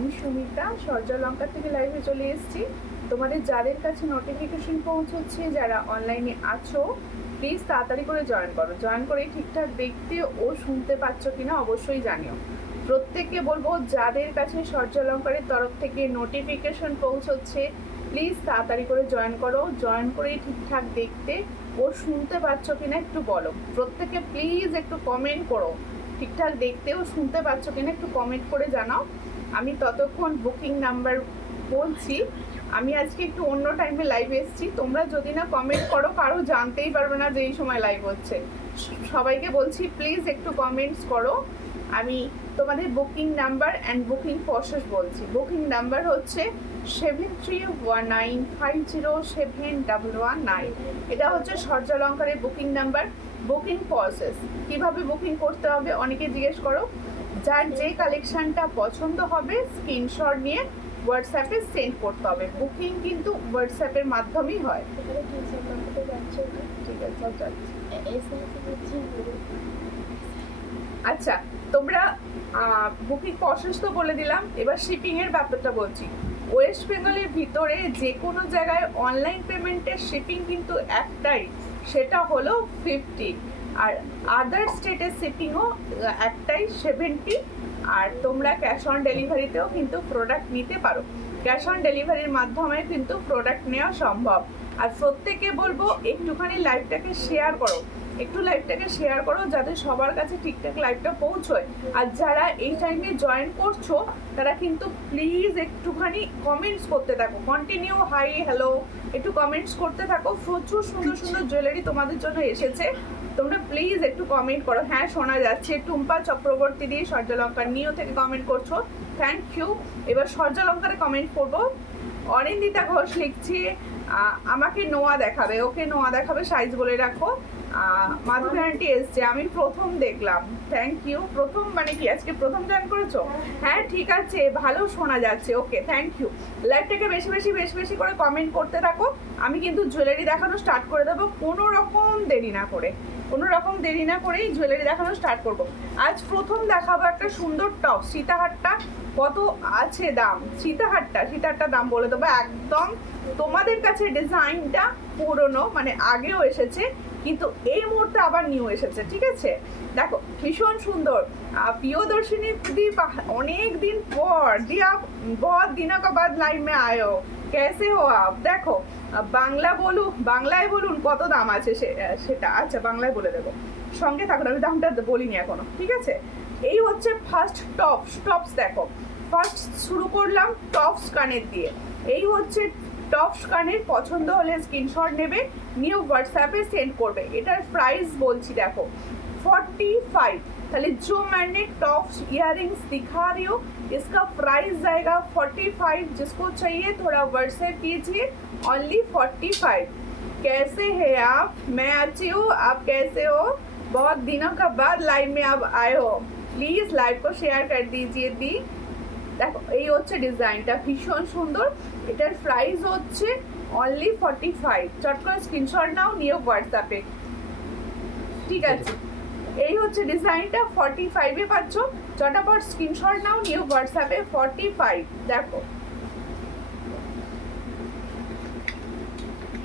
আমি সুমিতা সূর্যলঙ্কা থেকে লাইভে চলে এসেছি। তোমাদের যাদের কাছে নোটিফিকেশন পৌঁছচ্ছে, যারা অনলাইনে আছো, প্লিজ তাড়াতাড়ি করে জয়েন করো। জয়েন করে ঠিকঠাক দেখতে ও শুনতে পাচ্ছ কিনা অবশ্যই জানিও। প্রত্যেককে বলবো যাদের কাছে সূর্যলঙ্কারের তরফ থেকে নোটিফিকেশন পৌঁছচ্ছে, প্লিজ তাড়াতাড়ি করে জয়েন করো। জয়েন করে ঠিকঠাক দেখতে ও শুনতে পাচ্ছ কিনা একটু বলো। প্রত্যেকে প্লিজ একটু কমেন্ট করো, ঠিকঠাক দেখতে ও শুনতে পাচ্ছ কিনা একটু কমেন্ট করে জানাও। আমি ততক্ষণ বুকিং নাম্বার বলছি। আমি আজকে একটু অন্য টাইমে লাইভ এসেছি, তোমরা যদি না কমেন্ট করো কারো জানতেই পারবে না যে এই সময় লাইভ হচ্ছে। সবাইকে বলছি প্লিজ একটু কমেন্টস করো। আমি তোমাদের booking number and booking process বলছি। বুকিং নাম্বার হচ্ছে 7319507119। এটা হচ্ছে সূর্যলঙ্কারের বুকিং নাম্বার। বুকিং প্রসেস কিভাবে বুকিং করতে হবে অনেকে জিজ্ঞেস করো। যার যে কালেকশনটা পছন্দ হবে স্ক্রিনশট নিয়ে হোয়াটসঅ্যাপে সেন্ড করতে হবে। বুকিং কিন্তু হোয়াটসঅ্যাপের মাধ্যমেই হয়। ঠিক আছে, আচ্ছা তোমরা বুকিং প্রসেস তো বলে দিলাম, এবার শিপিংয়ের ব্যাপারটা বলছি। ওয়েস্ট বেঙ্গলের ভিতরে যে কোনো জায়গায় অনলাইন পেমেন্টের শিপিং কিন্তু একটাই, সেটা হলো 50। আর আদার স্টেটের শিপিংও একটাই, 70। আর তোমরা ক্যাশ অন ডেলিভারিতেও কিন্তু প্রোডাক্ট নিতে পারো। ক্যাশ অন ডেলিভারির মাধ্যমে কিন্তু প্রোডাক্ট নেওয়া সম্ভব। আর প্রত্যেকে বলবো একটুখানি লাইভটাকে শেয়ার করো, একটু লাইভটাকে শেয়ার করো যাতে সবার কাছে ঠিকঠাক লাইভটা পৌঁছয়। আর যারা এই টাইমে জয়েন করছো তারা কিন্তু প্লিজ একটুখানি কমেন্টস করতে থাকো, কন্টিনিউ হাই হ্যালো একটু কমেন্টস করতে থাকো। প্রচুর সুন্দর সুন্দর জুয়েলারি তোমাদের জন্য এসেছে, তোমরা প্লিজ একটু কমেন্ট করো। হ্যাঁ শোনা যাচ্ছে। টুম্পা চক্রবর্তী দিয়ে সূর্যলঙ্কার নিও থেকে কমেন্ট করছো, থ্যাংক ইউ। এবার সূর্যলঙ্কারে কমেন্ট করবো। অনিন্দিতা ঘোষ লিখছি আমাকে নোয়া দেখাবে, ওকে নোয়া দেখাবে, সাইজ বলে রাখো। মাধবী আন্টি এসছে, আমি প্রথম দেখলাম, থ্যাংক ইউ। প্রথম মানে কি আজকে প্রথম জয়েন করেছো? হ্যাঁ ঠিক আছে, ভালো শোনা যাচ্ছে, ওকে থ্যাংক ইউ। লাইভটাকে বেশি বেশি বেশি বেশি করে কমেন্ট করতে থাকো। আমি কিন্তু জুয়েলারি দেখানো স্টার্ট করে দেবো কোনো রকম দেরি না করে, কোনো রকম দেরি না করেই জুয়েলারি দেখানো স্টার্ট করব। আজ প্রথম দেখাবো একটা সুন্দর টপ। সীতাহারটা কত আছে দাম? সীতাহারটা দাম বলে দেবো একদম। তোমাদের কাছে ডিজাইনটা পুরনো, মানে আগেও এসেছে কিন্তু এই মুহূর্তে আবার নিউ এসেছে, ঠিক আছে? দেখো ভীষণ সুন্দর। প্রিয়দর্শিনী দি অনেক দিন পর দিয়া बहुत दिनों के बाद लाइव में आए हो, कैसे हो आप? দেখো বাংলায় বলুন কত দাম আছে সেটা। আচ্ছা বাংলায় বলে দেবো, সঙ্গে থাকুন, আমি দামটা বলিনি এখনো, ঠিক আছে? এই হচ্ছে ফার্স্ট টপস। দেখো ফার্স্ট শুরু করলাম টপস কানের দিয়ে। এই হচ্ছে টপস কানের, পছন্দ হলে স্ক্রিনশট নেবে, নিয়ে হোয়াটসঅ্যাপে সেন্ড করবে। এটার প্রাইস বলছি দেখো 45। তাহলে जो मैंने टॉप्स इयररिंग्स दिखा रही हूँ इसका प्राइस जाएगा 45। जिसको चाहिए थोड़ा व्हाट्सएप कीजिए, ओनली 45। कैसे है आप? मैं अच्छी हूँ, आप कैसे हो? बहुत दिनों का बाद लाइव में आप आए हो, प्लीज़ लाइव को शेयर कर दीजिए दी। দেখো এই হচ্ছে ডিজাইনটা, ভীষণ সুন্দর। এটার প্রাইস হচ্ছে অনলি 45। চট করে স্ক্রিনশট নাও, নিয়ে হোয়াটসঅ্যাপে, ঠিক আছে? এই হচ্ছে ডিজাইনটা, 45-এ পাচ্ছ। চটাপট স্ক্রিনশট নাও, নিয়ে হোয়াটসঅ্যাপে 45। দেখো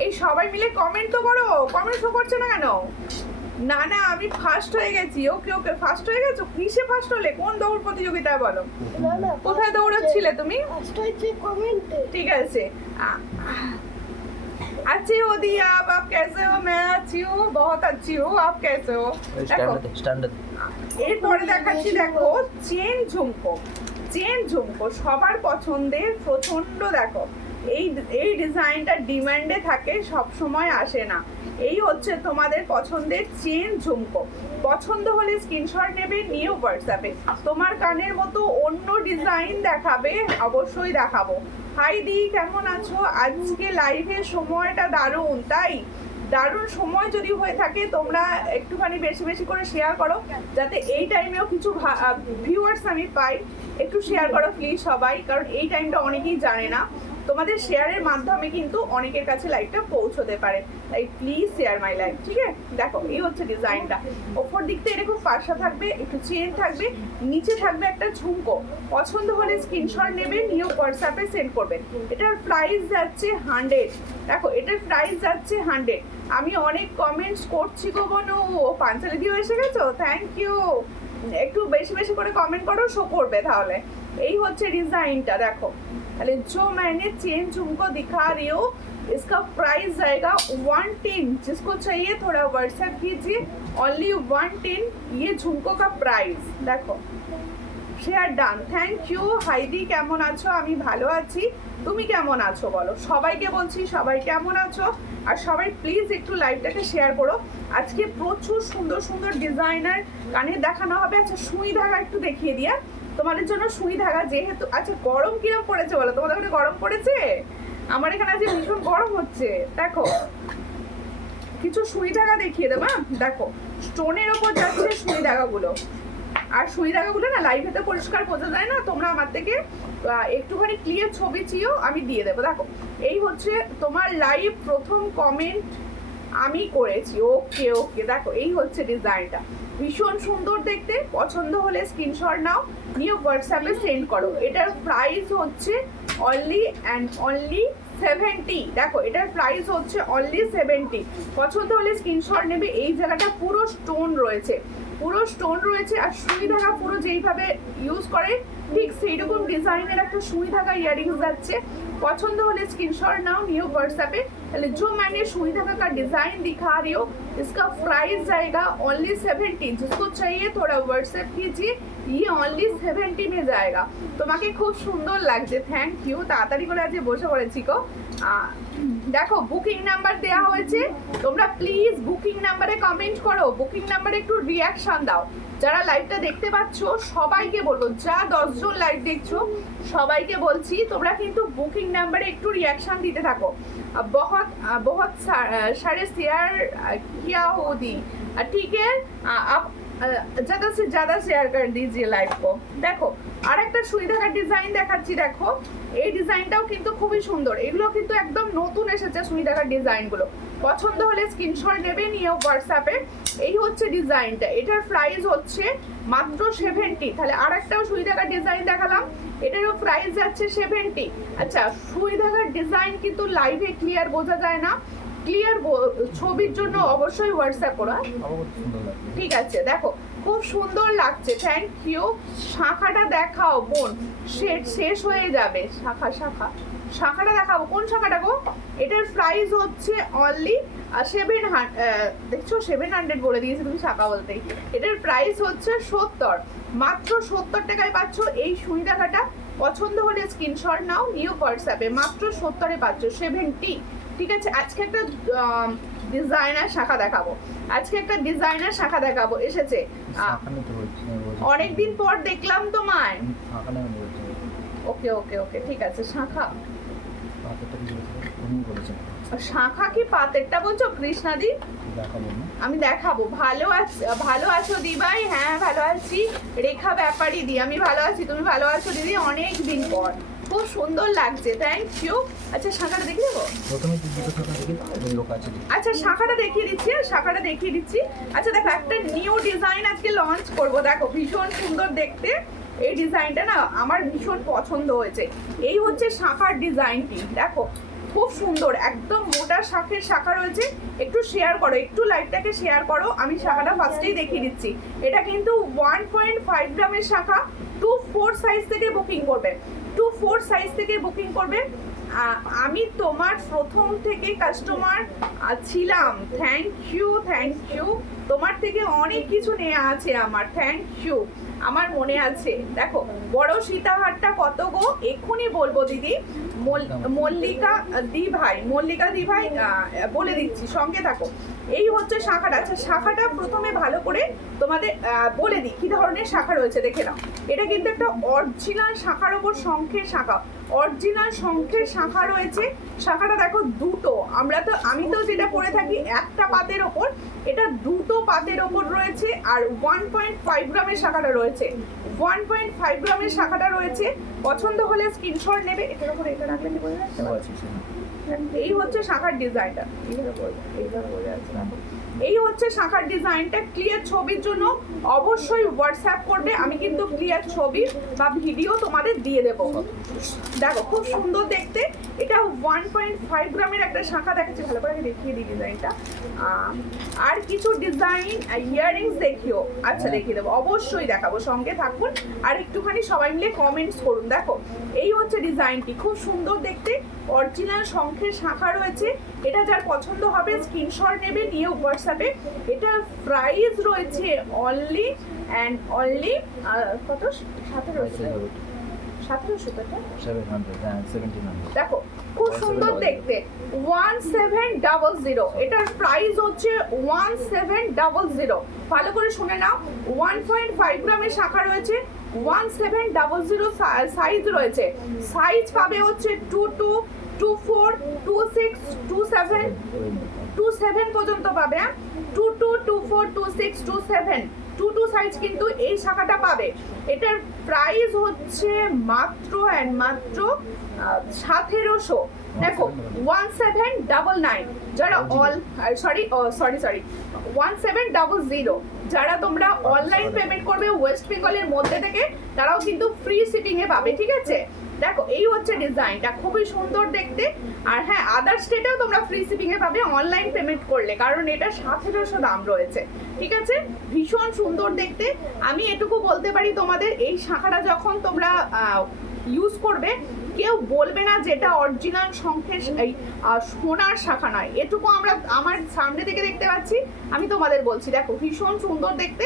এই সবাই মিলে কমেন্ট তো করো, কমেন্ট তো করছে না কেন? না না আমি ফার্স্ট হয়ে গেছি। ওকে ওকে ফার্স্ট হয়ে গেছো? কিসে ফার্স্ট হলে? কোন দৌড় প্রতিযোগিতায় বলো? কোথায় দৌড়াচ্ছিলে তুমি? ঠিক আছে। अच्छी हो दी आप कैसे हो? मैं अच्छी हूँ, बहुत अच्छी हूँ, आप कैसे हो? এরপরে দেখাচ্ছি, দেখো চেন ঝুমকো সবার পছন্দের, প্রচন্ড। দেখো এই ডিজাইনটা ডিমান্ডে থাকে, সব সময় আসে না। এই হচ্ছে তোমাদের পছন্দের চেন ঝুমকো। পছন্দ হলে স্ক্রিনশট নেবে, নিয়ে হোয়াটসঅ্যাপে। তোমার কানের মতো অন্য ডিজাইন দেখাবে, অবশ্যই দেখাবো। হাই দি, কেমন আছো? আজকে লাইভের সময়টা দারুণ, তাই দারুণ সময় যদি হয়ে থাকে তোমরা একটুখানি বেশি বেশি করে শেয়ার করো, যাতে এই টাইমেও কিছু ভিউয়ার্স আমি পাই। একটু শেয়ার করো প্লিজ সবাই, কারণ এই টাইমটা অনেকেই জানে না। তোমাদের শেয়ারের মাধ্যমে কিন্তু অনেকের কাছে লাইভটা পৌঁছতে পারে, তাই প্লিজ শেয়ার মাই লাইভ। ঠিক আছে, দেখো এই হচ্ছে ডিজাইনটা। ওপর দিকটা এরকম পাশা থাকবে, একটু চেন থাকবে, নিচে থাকবে একটা ঝুমকো। পছন্দ হলে স্ক্রিনশট নেবে, নিয়ে হোয়াটসঅ্যাপে সেন্ড করবেন। এটার প্রাইস যাচ্ছে 100। দেখো এটার প্রাইস যাচ্ছে 100। আমি অনেক কমেন্টস করছি গো বনু, পাঞ্চালি দিয়ে এসে গেছো, থ্যাংক ইউ। একটু বেশি বেশি করে কমেন্ট করো, শো করবে তাহলে। এই হচ্ছে ডিজাইনটা, দেখো তাহলে जो मैंने चेन झुमको दिखा रही हूँ इसका प्राइस जाएगा 110। जिसको चाहिए थोड़ा व्हाट्सएप कीजिए, ओनली 110 ये झुमको का प्राइस। देखो শেয়ার ডান, থ্যাংক ইউ। হাইদি কেমন আছো? আমি ভালো আছি, তুমি কেমন আছো বলো? সবাইকে বলছি সবাই কেমন আছো, আর সবাই প্লিজ একটু লাইভটাকে শেয়ার করো। আজকে প্রচুর সুন্দর সুন্দর ডিজাইনার কানের দেখানো হবে। আচ্ছা সুই ধাগা একটু দেখিয়ে দিয়ে তোমাদের জন্য। সুই ধাগা যেহেতু, আচ্ছা গরম কিরম পড়েছে বলো? তোমাদের ওখানে গরম পড়েছে? আমার এখানে আজকে ভীষণ গরম হচ্ছে। দেখো কিছু সুই ধাগা দেখিয়ে দেবো। দেখো স্টোনের ওপর যাচ্ছে সুই ধাগাগুলো, আর সুই ধাগাগুলো না লাইভেতে পরিষ্কার বোঝা যায় না, তোমরা আমার থেকে একটুখানি ক্লিয়ার ছবি চিও, আমি দিয়ে দেবো। দেখো এই হচ্ছে তোমার লাইভ প্রথম কমেন্ট আমি করেছি। ওকে ওকে, দেখো এই হচ্ছে ডিজাইনটা, ভীষণ সুন্দর দেখতে। পছন্দ হলে স্ক্রিনশট নাও, নিয়ে হোয়াটসঅ্যাপে সেন্ড করো। এটার প্রাইস হচ্ছে অনলি অ্যান্ড অনলি 70। দেখো এটার প্রাইস হচ্ছে অনলি 70। পছন্দ হলে স্ক্রিনশট নেবে। এই জায়গাটা পুরো স্টোন রয়েছে, পুরো স্টোন রয়েছে, আর সুই ধাগা পুরো যেইভাবে ইউজ করে ঠিক সেইরকম ডিজাইনের একটা সুই ধাগা ইয়ারিংস যাচ্ছে। पसंद होले स्क्रीनशॉट नाउ न्यू व्हाट्सएप पे। जो मैंने सुई धागा का डिजाइन दिखा रही हूँ इसका प्राइस जाएगा ओनली 70। जिसको चाहिए थोड़ा व्हाट्सएप कीजिए, ये ओनली 70 में जाएगा। তোমাকে খুব সুন্দর লাগছে, থ্যাংক ইউ। তাড়াতাড়ি করে আজকে বসে পড়েছি গো। দেখো বুকিং নাম্বার দেওয়া হয়েছে, তোমরা প্লিজ বুকিং নাম্বারে কমেন্ট করো, বুকিং নাম্বারে একটু রিয়াকশন দাও। যারা লাইভটা দেখতে পাচ্ছ সবাইকে বলবো, যা 10 জন লাইভ দেখছো সবাইকে বলছি তোমরা কিন্তু বুকিং নাম্বারে একটু रिएक्शन दीते থাকো। बहुत बहुत सारे शेयर किया हो दी, ठीक है आप ज़्यादा से ज़्यादा शेयर कर दीजिए लाइव को। देखो আর একটা সুই ধাগার ডিজাইন দেখাচ্ছি, দেখো এই ডিজাইনটাও কিন্তু খুবই সুন্দর। এগুলো কিন্তু একদম নতুন এসেছে সুই ধাগার ডিজাইনগুলো। পছন্দ হলে স্ক্রিনশট নেবে, নিয়ে হোয়াটসঅ্যাপে। এই হচ্ছে ডিজাইনটা, এটার প্রাইস হচ্ছে মাত্র 70। তাহলে আর একটাও সুই ধাগার ডিজাইন দেখালাম, এটারও প্রাইস যাচ্ছে 70। আচ্ছা সুই ধাগার ডিজাইন কিন্তু লাইভে ক্লিয়ার বোঝা যায় না, ক্লিয়ার ছবির জন্য অবশ্যই হোয়াটসঅ্যাপ করো। ঠিক আছে, দেখো খুব সুন্দর লাগছে, থ্যাংক ইউ। শাখাটা দেখাও বোন, শেষ হয়ে যাবে। শাখাটা দেখাবো, কোন শাখাটা গো? এটার প্রাইস হচ্ছে অনলি 700। দেখছো 700 বলে দিয়েছি তুমি শাখা বলতেই। এটার প্রাইস হচ্ছে 70, মাত্র 70 টাকায় পাচ্ছ এই সুই ধাগাটা। পছন্দ হলে স্ক্রিনশট নাও, নিউ হোয়াটসঅ্যাপে। মাত্র 70-এ পাচ্ছ, 70। ঠিক আছে, আজকে একটা ডিজাইনার শাখা দেখাবো, আজকে একটা ডিজাইনার শাখা দেখাবো। এসেছে অনেকদিন পর দেখলাম তোমায়। ওকে ওকে ওকে, ঠিক আছে। শাখা কি পাতেরটা বলছো কৃষ্ণাদি? আমি দেখাবো। ভালো আছো দি ভাই? হ্যাঁ ভালো আছি। রেখা ব্যাপারী দি, আমি ভালো আছি, তুমি ভালো আছো দিদি? অনেক দিন পর, খুব সুন্দর লাগছে, থ্যাংক ইউ। আচ্ছা শাখাটা দেখিয়ে দেবো, আচ্ছা শাখাটা দেখিয়ে দিচ্ছি, শাখাটা দেখিয়ে দিচ্ছি। আচ্ছা দেখো একটা নিউ ডিজাইন আজকে লঞ্চ করবো, দেখো ভীষণ সুন্দর দেখতে। এই ডিজাইনটা না আমার ভীষণ পছন্দ হয়েছে। এই হচ্ছে শাখার ডিজাইনটি, দেখো খুব সুন্দর, একদম মোটা শাখের শাখা রয়েছে। একটু শেয়ার করো, একটু লাইভটাকে শেয়ার করো। আমি শাখাটা ফার্স্টেই দেখিয়ে দিচ্ছি। এটা কিন্তু 1.5 গ্রামের শাখা। 2-4 সাইজ থেকে বুকিং করবে, 2-4 সাইজ থেকে বুকিং করবে। আমি তোমার প্রথম থেকে কাস্টমার ছিলাম, থ্যাংক ইউ থ্যাংক ইউ। তোমার থেকে অনেক কিছু নেওয়া আছে আমার, থ্যাংক ইউ। আমার মনে আছে। দেখো বড় সীতাহারটা কত গো? এক্ষুনি বলবো দিদি। মল্লিকা দি ভাই বলে দিচ্ছি, সঙ্গে থাকো। এই হচ্ছে শাখাটা। আচ্ছা শাখাটা প্রথমে ভালো করে তোমাদের বলে দিই কি ধরনের শাখা রয়েছে, দেখে নাও। এটা কিন্তু একটা অরিজিনাল শাখার ওপর শঙ্খের শাখা, অরিজিনাল শঙ্খের শাখা রয়েছে। শাখাটা দেখো দুটো, আমি তো যেটা পরে থাকি একটা পাতের ওপর, এটা দুটো পাতের ওপর রয়েছে আর 1.5 গ্রামের শাখাটা রয়েছে, 1.5 গ্রামের শাখাটা রয়েছে। পছন্দ হলে স্ক্রিনশট নেবে। এটার উপর এটা রাখলে কি বোঝা যাচ্ছে? এই হচ্ছে শাখার ডিজাইনটা, এইভাবে বোঝা যাচ্ছে। এই হচ্ছে শাখার ডিজাইনটা। ক্লিয়ার ছবির জন্য অবশ্যই হোয়াটসঅ্যাপ করবে, আমি কিন্তু ক্লিয়ার ছবি বা ভিডিও তোমাদের দিয়ে দেবো। দেখো খুব সুন্দর দেখতে, এটা 1.5 গ্রামের একটা শাখা দেখাচ্ছে, ভালো করে দেখিয়ে দিই ডিজাইনটা। আর কিছু ডিজাইন ইয়াররিংস দেখিও, আচ্ছা দেখিয়ে দেবো, অবশ্যই দেখাবো, সঙ্গে থাকুন আর একটুখানি সবাই মিলে কমেন্টস করুন। দেখো এই হচ্ছে ডিজাইনটি, খুব সুন্দর দেখতে, অরিজিনাল শঙ্খের শাখা রয়েছে। এটা যার পছন্দ হবে স্ক্রিনশট নেবে, নিয়ে হোয়াটসঅ্যাপে। এটার প্রাইস রয়েছে অনলি অ্যান্ড অনলি কত? 1700। দেখো খুব সুন্দর দেখতে, 1700। এটার প্রাইস হচ্ছে 1700। ভালো করে শুনে নাও, 1.5 গ্রামের শাখা রয়েছে, 1700 সাইজ রয়েছে। সাইজ পাবে হচ্ছে 22, 24, 26, 27, 27 পর্যন্ত পাবে। 22, 24, 26, 27, 22 সাইজ কিন্তু এই শাখাটা পাবে। এটার প্রাইস হচ্ছে মাত্র অ্যান্ড মাত্র 1700। দেখো 1799। যারা 1700 যারা তোমরা অনলাইন পেমেন্ট করবে ওয়েস্ট বেঙ্গলের মধ্যে থেকে, তারাও কিন্তু ফ্রি শিপিং এ পাবে, ঠিক আছে? দেখো এই হচ্ছে ডিজাইনটা, খুবই সুন্দর দেখতে। আর হ্যাঁ, আদার স্টেটেও তোমরা ফ্রি শিপিং এ পাবে অনলাইন পেমেন্ট করলে, কারণ এটা 1700 দাম রয়েছে, ঠিক আছে? ভীষণ সুন্দর দেখতে। আমি এটুকু বলতে পারি তোমাদের, এই শাখাটা যখন তোমরা ইউজ করবে, কেউ বলবে না যেটা অরিজিনাল শঙ্খের এই সোনার শাখা নয়। এটুকু আমরা আমার সামনে থেকে দেখতে পাচ্ছি, আমি তোমাদের বলছি। দেখো ভীষণ সুন্দর দেখতে।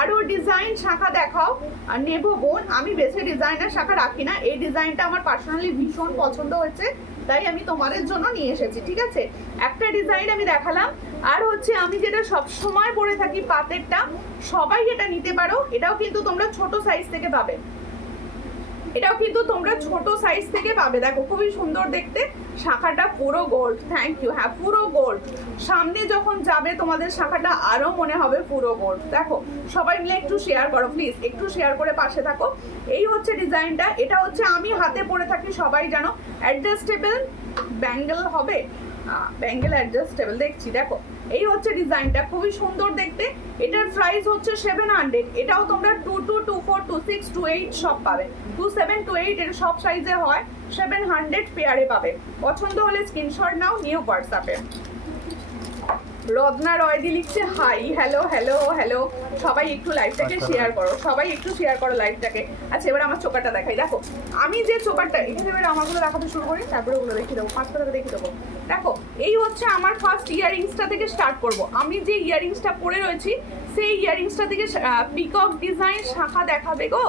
আরও ডিজাইন শাখা দেখাও নেব বোন, আমি বেশি ডিজাইনের শাখা রাখি না। এই ডিজাইনটা আমার পার্সোনালি ভীষণ পছন্দ হয়েছে, তাই আমি তোমাদের জন্য নিয়ে এসেছি, ঠিক আছে? একটা ডিজাইন আমি দেখালাম। আর হচ্ছে আমি যেটা সব সময় পরে থাকি পাতেরটা, সবাই এটা নিতে পারো। এটাও কিন্তু তোমরা ছোট সাইজ থেকে পাবে, এটাও কিন্তু তোমরা ছোট সাইজ থেকে পাবে। দেখো খুবই সুন্দর দেখতে, শাখাটা পুরো গোল্ড। Thank you. হ্যাঁ পুরো গোল্ড, সামনে যখন যাবে তোমাদের শাখাটা আরো মনে হবে পুরো গোল্ড। দেখো সবাই মিলে একটু শেয়ার করো প্লিজ, একটু শেয়ার করে পাশে থাকো। এই হচ্ছে ডিজাইনটা, এটা হচ্ছে আমি হাতে পরে থাকি, সবাই জানো। অ্যাডজাস্টেবল ব্যাঙ্গেল হবে, ব্যাঙ্গেল অ্যাডজাস্টেবল দেখছি। দেখো এই হচ্ছে ডিজাইনটা, খুবই সুন্দর দেখতে। এটার প্রাইস হচ্ছে 700। এটাও তোমরা 22, 24, 26, 28 সব পাবে। 27, 28 এর সব সাইজে হয়, 700 পেয়ারে পাবে। পছন্দ হলে স্ক্রিনশট নাও, নিয়ে হোয়াটসঅ্যাপে। রত্না রয়দি লিখছে হাই, হ্যালো হ্যালো হ্যালো। সবাই একটু লাইভটাকে শেয়ার করো, সবাই একটু শেয়ার করো লাইভটাকে। আচ্ছা এবার আমার চোকারটা দেখাই। দেখো আমি যে চোকারটা, এখানে এবার আমারগুলো দেখাতে শুরু করি, তারপরে ওগুলো দেখিয়ে দেবো, ফার্স্ট থেকে দেখিয়ে দেবো। দেখো এই হচ্ছে আমার ফার্স্ট ইয়াররিংসটা থেকে স্টার্ট করব। আমি যে ইয়াররিংসটা পরে রয়েছি, সেই ইয়াররিংসটা থেকে পিকক ডিজাইন শাখা দেখাবে গো।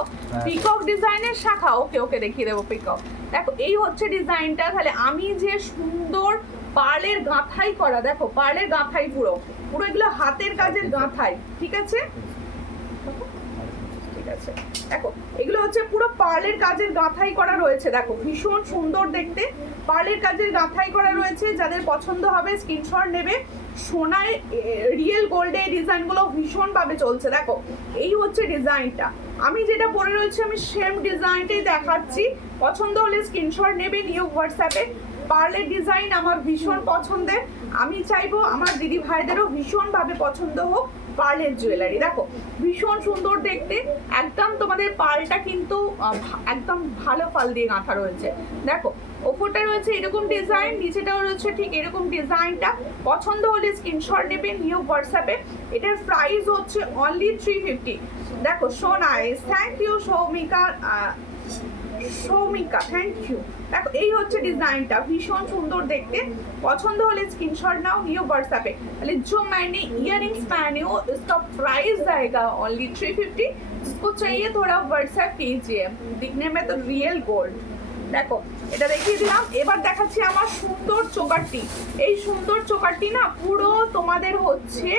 পিকক ডিজাইনের শাখা, ওকে ওকে দেখিয়ে দেবো পিকক। দেখো এই হচ্ছে ডিজাইনটা। তাহলে আমি যে সুন্দর পার্লের গাঁথাই করা, দেখো পার্লের গাঁথাই, পুরো পুরো এগুলো হাতের কাজের গাঁথাই, ঠিক আছে? ঠিক আছে, দেখো এগুলো হচ্ছে পুরো পার্লের কাজের গাঁথাই করা রয়েছে। দেখো ভীষণ সুন্দর দেখতে, পার্লের কাজের গাঁথাই করা রয়েছে। যাদের পছন্দ হবে স্ক্রিনশট নেবে। সোনায় রিয়েল গোল্ডে এই ডিজাইনগুলো ভীষণভাবে চলছে। দেখো এই হচ্ছে ডিজাইনটা, আমি যেটা পরে রয়েছে আমি সেম ডিজাইনটাই দেখাচ্ছি। পছন্দ হলে স্ক্রিনশট নেবে, নিয়ে হোয়াটসঅ্যাপে। পার্লের ডিজাইন আমার ভীষণ পছন্দের, আমি চাইবো আমার দিদি ভাইদেরও ভীষণভাবে পছন্দ হোক পার্লের জুয়েলারি। দেখো ভীষণ সুন্দর দেখতে, একদম তোমাদের পার্লটা কিন্তু একদম ভালো পাল দিয়ে গাঁথা রয়েছে। দেখো ওপরটা রয়েছে এরকম ডিজাইন, নিচেটাও রয়েছে ঠিক এরকম ডিজাইনটা। পছন্দ হলে স্ক্রিনশট নেবে, নিউ হোয়াটসঅ্যাপে। এটার প্রাইস হচ্ছে অনলি 350। দেখো so nice, thank you Soumika, Soumika thank you. দেখো এই হচ্ছে ডিজাইনটা, ভীষণ সুন্দর দেখতে। পছন্দ হলে स्क्रीनशॉट नाउ नियो व्हाट्सएप पे। पहले जो मैंने इयररिंग्स पहने हो इसका प्राइस जाएगा ओनली 350। जिसको चाहिए थोड़ा व्हाट्सएप कीजिए, दिखने में तो रियल गोल्ड। দেখো এটা দেখিয়ে দিলাম। এবার দেখাচ্ছি আমার সুন্দর চোকারটি। এই সুন্দর চোকারটি না পুরো তোমাদের হচ্ছে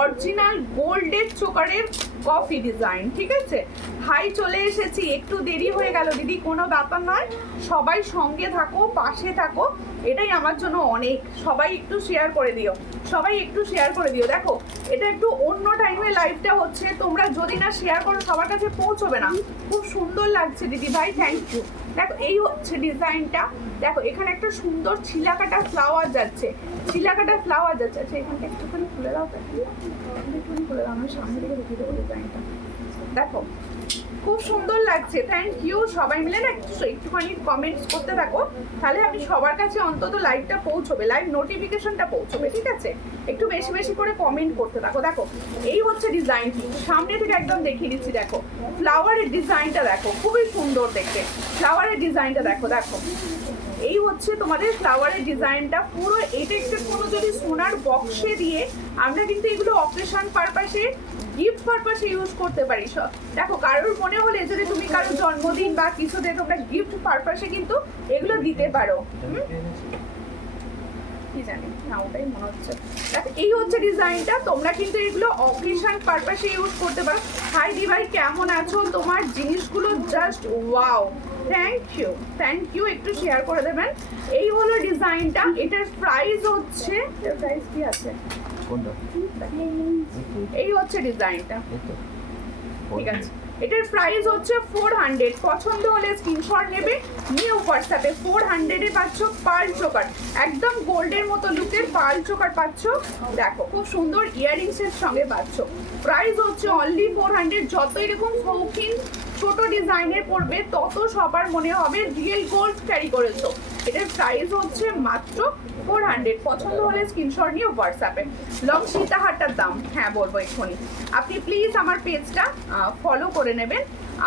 অরিজিনাল গোল্ডের চোকারের কফি ডিজাইন, ঠিক আছে? হাই চলে এসেছি, একটু দেরি হয়ে গেল দিদি, কোনো ব্যাপার নয়। সবাই সঙ্গে থাকো, পাশে থাকো, এটাই আমার জন্য অনেক। সবাই একটু শেয়ার করে দিও। সবাই একটু শেয়ার করে দিও। দেখো এটা একটু অন্য টাইমে লাইভটা হচ্ছে, তোমরা যদি না শেয়ার করো সবার কাছে পৌঁছবে না। খুব সুন্দর লাগছে দিদি ভাই, থ্যাংক ইউ। দেখো এই হচ্ছে ডিজাইনটা, দেখো এখানে একটা সুন্দর ছিলাকাটা ফ্লাওয়ার যাচ্ছে, ছিলাকাটা ফ্লাওয়ার যাচ্ছে। আচ্ছা এখানটা একটুখানি খুলে দাও, একটুখানি খুলে দাও, আমি সামনে থেকে দেখিয়ে দেবো ডিজাইনটা। দেখো খুব সুন্দর লাগছে, থ্যাংক ইউ। সবাই মিলে না একটুখানি কমেন্টস করতে থাকো, তাহলে আমি সবার কাছে অন্তত লাইভটা পৌঁছবে, লাইভ নোটিফিকেশনটা পৌঁছবে, ঠিক আছে? একটু বেশি বেশি করে কমেন্ট করতে থাকো। দেখো এই হচ্ছে ডিজাইনটি, সামনে থেকে একদম দেখিয়ে দিচ্ছি। দেখো ফ্লাওয়ারের ডিজাইনটা দেখো, খুবই সুন্দর দেখতে। ফ্লাওয়ারের ডিজাইনটা দেখো, দেখো এই হচ্ছে তোমাদের ফ্লাওয়ারের ডিজাইনটা পুরো। এটা একটু কোনো যদি সোনার বক্সে দিয়ে আমরা কিন্তু এগুলো অকেশন পারপাসে, গিফট পারপাসে ইউজ করতে পারি। দেখো কারোর মনে হলে যদি তুমি কারোর জন্মদিন বা কিছুতে তোমরা গিফট পারপাসে কিন্তু এগুলো দিতে পারো। কি জানি না, ওটাই মনে হচ্ছে। দেখো এই হচ্ছে ডিজাইনটা, তোমরা কিন্তু এগুলো অকেশন পারপাসে ইউজ করতে পারো। হাই দি ভাই কেমন আছো? তোমার জিনিসগুলো just wow, thank you, thank you. একটু শেয়ার করে দেবেন। এই হলো ডিজাইনটা, এটার প্রাইস হচ্ছে, এর প্রাইস কি আছে এই হচ্ছে ডিজাইনটা, ঠিক আছে? এটার প্রাইস হচ্ছে 400। পছন্দ হলে স্ক্রিনশট নেবে, নিয়ে হোয়াটসঅ্যাপে 400 এ পাচ্ছ পার্ল চোকার, একদম গোল্ডের মতো লুকের পার্ল চোকার পাচ্ছ। দেখো খুব সুন্দর ইয়াররিংস এর সঙ্গে পাচ্ছ। প্রাইস হচ্ছে অনলি 400। যত এরকম শৌখিন ছোট ডিজাইনের পড়বে তত সবার মনে হবে রিয়েল গোল্ড ক্যারি করেছো। এটার প্রাইস হচ্ছে মাত্র 400। পছন্দ হলে স্ক্রিনশট নিয়ে হোয়াটসঅ্যাপে। লং সীতাহারটার দাম হ্যাঁ বলবো এক্ষুনি, আপনি প্লিজ আমার পেজটা ফলো করে নেবেন।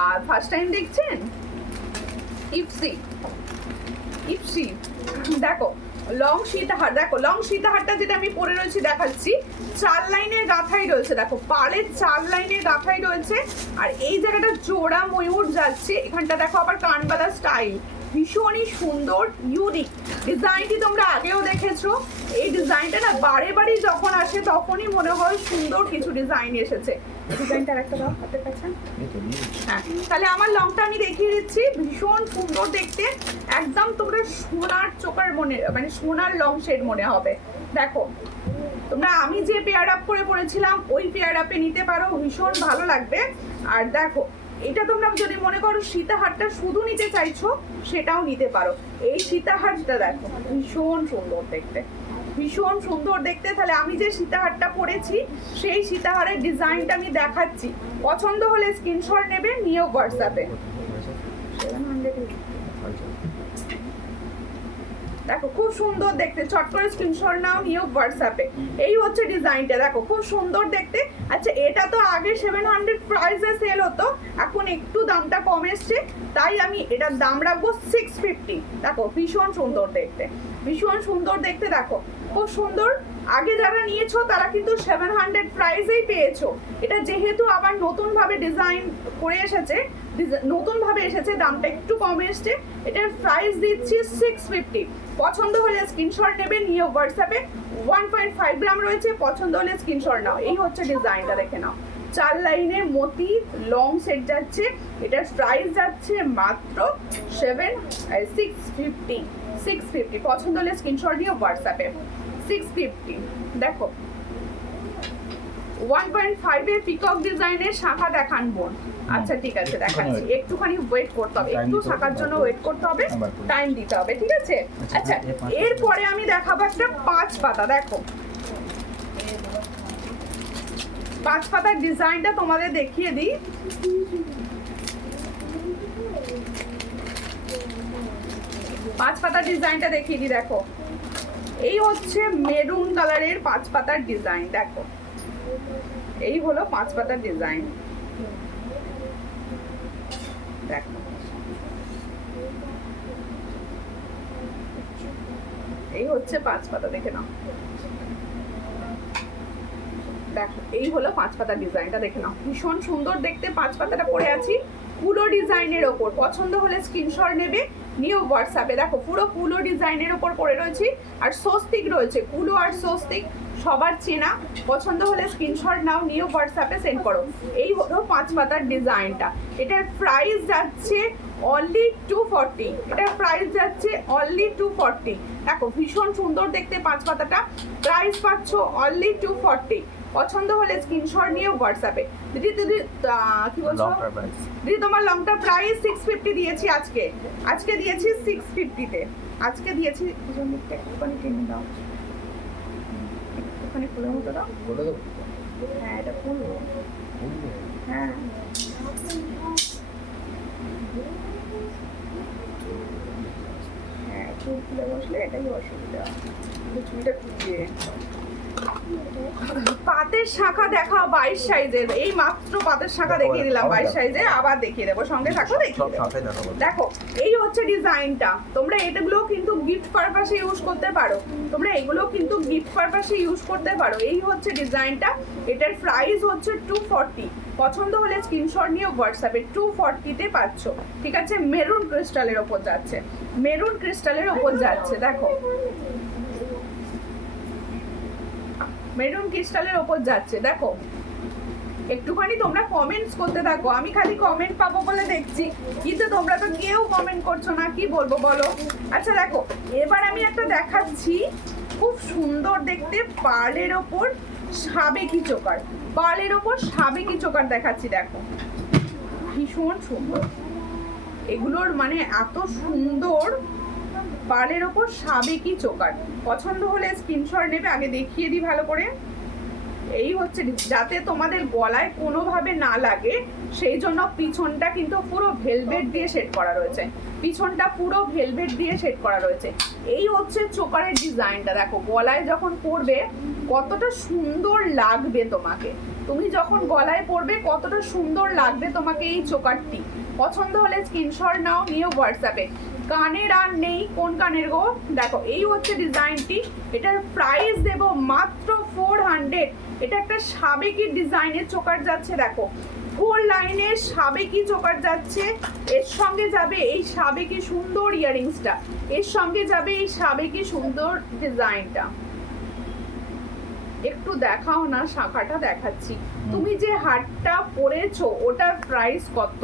আর ফার্স্ট টাইম দেখছেন ইপসি, ইপসি দেখো লং সীতাহার, দেখো লং সীতাহারটা যেটা আমি পরে রয়েছি দেখাচ্ছি, 4 লাইনের গাঁথাই রয়েছে। দেখো পাড়ের 4 লাইনের গাঁথাই রয়েছে। আর এই জায়গাটা জোড়া ময়ূর যাচ্ছে, এখানটা দেখো আবার কানবালা স্টাইল, ভীষণই সুন্দর ইউনিক ডিজাইনটি। তোমরা আগেও দেখেছো, এই ডিজাইনটা না বারে বারে যখন আসে তখনই মনে হয় সুন্দর কিছু ডিজাইন এসেছে। ডিজাইনটা একটা দাও হাতের কাছে। হ্যাঁ তাহলে আমার লংটা আমি দেখিয়ে দিচ্ছি, ভীষণ সুন্দর দেখতে, একদম তোমরা সোনার চোকার মনে, মানে সোনার লং শেড মনে হবে। দেখো তোমরা আমি যে পেয়ার আপ করে পড়েছিলাম ওই পেয়ার আপে নিতে পারো, ভীষণ ভালো লাগবে। আর দেখো এটা তোমরা যদি মনে করো সীতাহারটা শুধু নিতে চাইছো সেটাও নিতে পারো। এই সীতাহারটা দেখো ভীষণ সুন্দর দেখতে, ভীষণ সুন্দর দেখতে। তাহলে আমি যে সীতাহারটা পরেছি সেই সীতাহারের ডিজাইনটা আমি দেখাচ্ছি, পছন্দ হলে স্ক্রিনশট নেবে, নিয়ে হোয়াটসঅ্যাপে। দেখো খুব সুন্দর দেখতে, চট করে স্ক্রিনশট নাও, নিয়ে হোয়াটসঅ্যাপে। এই হচ্ছে ডিজাইনটা, দেখো খুব সুন্দর দেখতে। আচ্ছা এটা তো আগে 700 প্রাইসে সেল হতো, এখন একটু দামটা কম এসছে, তাই আমি এটার দাম রাখবো 650। দেখো ভীষণ সুন্দর দেখতে, ভীষণ সুন্দর দেখতে। দেখো খুব সুন্দর। আগে যারা নিয়েছো তারা কিন্তু 700 প্রাইসেই পেয়েছো। এটা যেহেতু আবার নতুনভাবে ডিজাইন করে এসেছে, নতুনভাবে এসেছে, দামটা একটু কম এসছে। এটার প্রাইস দিচ্ছি 650। পছন্দ হলে স্ক্রিনশট নেবে, নিয়ে হোয়াটসঅ্যাপে। 1.5 গ্রাম রয়েছে, পছন্দ হলে স্ক্রিনশট নাও। এই হচ্ছে ডিজাইনটা, দেখে নাও 4 লাইনের মতি লং সেট যাচ্ছে। এটার প্রাইস যাচ্ছে মাত্র 650। পছন্দ হলে স্ক্রিনশট নিয়ে হোয়াটসঅ্যাপে। 650 দেখো 1.5 এর পিকক ডিজাইনের শাখা দেখান বোন। আচ্ছা ঠিক আছে দেখাচ্ছি, একটুখানি ওয়েট করতে হবে, একটু শাখার জন্য ওয়েট করতে হবে, টাইম দিতে হবে, ঠিক আছে? আচ্ছা এরপরে আমি দেখাবো একটা 5 পাতা। দেখো 5 পাতার ডিজাইনটা তোমাদের দেখিয়ে দিই। পাঁচ পাতার ডিজাইনটা দেখিয়ে দিই। দেখো এই হচ্ছে মেরুন কালারের 5 পাতার ডিজাইন। দেখো এই হলো 5 পাতার ডিজাইন। দেখো এই হচ্ছে 5 পাতা, দেখে নাও। দেখো এই হলো 5 পাতার ডিজাইনটা, দেখে নাও ভীষণ সুন্দর দেখতে। 5 পাতাটা পরে আছি, পুরো ডিজাইনের ওপর, পছন্দ হলে স্ক্রিনশট নেবে, নিউ হোয়াটসঅ্যাপে। দেখো পুরো কুলো ডিজাইনের ওপর করে রয়েছি, আর স্বস্তিক রয়েছে, কুলো আর স্বস্তিক সবার চেনা। পছন্দ হলে স্ক্রিনশট নাও, নিউ হোয়াটসঅ্যাপে সেন্ড করো। এই হলো 5 পাতার ডিজাইনটা। এটার প্রাইস যাচ্ছে অনলি 240। এটার প্রাইস যাচ্ছে অনলি 240। দেখো ভীষণ সুন্দর দেখতে 5 পাতাটা, প্রাইস পাচ্ছ অনলি 240। পছন্দ হলে স্ক্রিনশট নিয়ে হোয়াটসঅ্যাপে। দিদি কি বলছো দিদি? তোমার লংটা প্রাইস 650 দিয়েছি আজকে, আজকে দিয়েছি 650-তে, আজকে দিয়েছি। পিছন দিকটা একটুখানি টেনে দাও, একটুখানি খুলে মতো দাও। হ্যাঁ এটা খুলবো, হ্যাঁ হ্যাঁ চুল খুলে বসলে এটাই অসুবিধা, চুলটা খুঁজিয়ে। পাতের শাখা দেখাও 22 সাইজের, এই মাত্র পাতের শাখা দেখিয়ে দিলাম 22 সাইজে, আবার দেখিয়ে দেবো, সঙ্গে থাকো দেখিয়ে দেবো। দেখো এই হচ্ছে ডিজাইনটা, তোমরা এগুলো কিন্তু গিফট পারপাসে ইউজ করতে পারো, তোমরা এগুলো কিন্তু গিফট পারপাসে ইউজ করতে পারো। এই হচ্ছে ডিজাইনটা, এটার প্রাইস হচ্ছে 240। পছন্দ হলে স্ক্রিনশট নিয়ে হোয়াটসঅ্যাপে 240-তে পাচ্ছ। ঠিক আছে, মেরুন ক্রিস্টালের ওপর যাচ্ছে, মেরুন ক্রিস্টালের ওপর যাচ্ছে। দেখো মেরুন ক্রিস্টালের ওপর যাচ্ছে। দেখো একটুখানি তোমরা কমেন্টস করতে থাকো, আমি খালি কমেন্ট পাবো বলে দেখছি, কিন্তু তোমরা তো কেউ কমেন্ট করছো না, কি বলবো বলো। আচ্ছা দেখো এবার আমি একটা দেখাচ্ছি, খুব সুন্দর দেখতে পার্লের ওপর সাবেকি চোকার, পার্লের ওপর সাবেকি চোকার দেখাচ্ছি। দেখো ভীষণ সুন্দর, এগুলোর মানে এত সুন্দর পার্লের ওপর সাবেকি চোকার। পছন্দ হলে স্ক্রিনশট নেবে, আগে দেখিয়ে দিই ভালো করে। এই হচ্ছে যাতে তোমাদের গলায় কোনোভাবে না লাগে, সেই জন্য পিছনটা কিন্তু পুরো ভেলভেট দিয়ে সেট করা রয়েছে, পিছনটা পুরো ভেলভেট দিয়ে সেট করা রয়েছে। এই হচ্ছে চোকারের ডিজাইনটা। দেখো গলায় যখন পরবে কতটা সুন্দর লাগবে তোমাকে, তুমি যখন গলায় পরবে কতটা সুন্দর লাগবে তোমাকে এই চোকারটি। পছন্দ হলে স্ক্রিনশট নাও, নিয়ে হোয়াটসঅ্যাপে। কানের আর নেই, কোন কানের গো? দেখো এই হচ্ছে ডিজাইনটি, এটার প্রাইস দেব মাত্র 400। এটা একটা সাবেকি ডিজাইনের চোকার যাচ্ছে। দেখো 4 লাইনের সাবেকি চোকার যাচ্ছে, এর সঙ্গে যাবে এই সাবেকি সুন্দর ইয়ারিংসটা, এর সঙ্গে যাবে এই সাবেকি সুন্দর ডিজাইনটা। একটু দেখাও না, শাখাটা দেখাচ্ছি। তুমি যে হারটা পরেছো ওটার প্রাইস কত?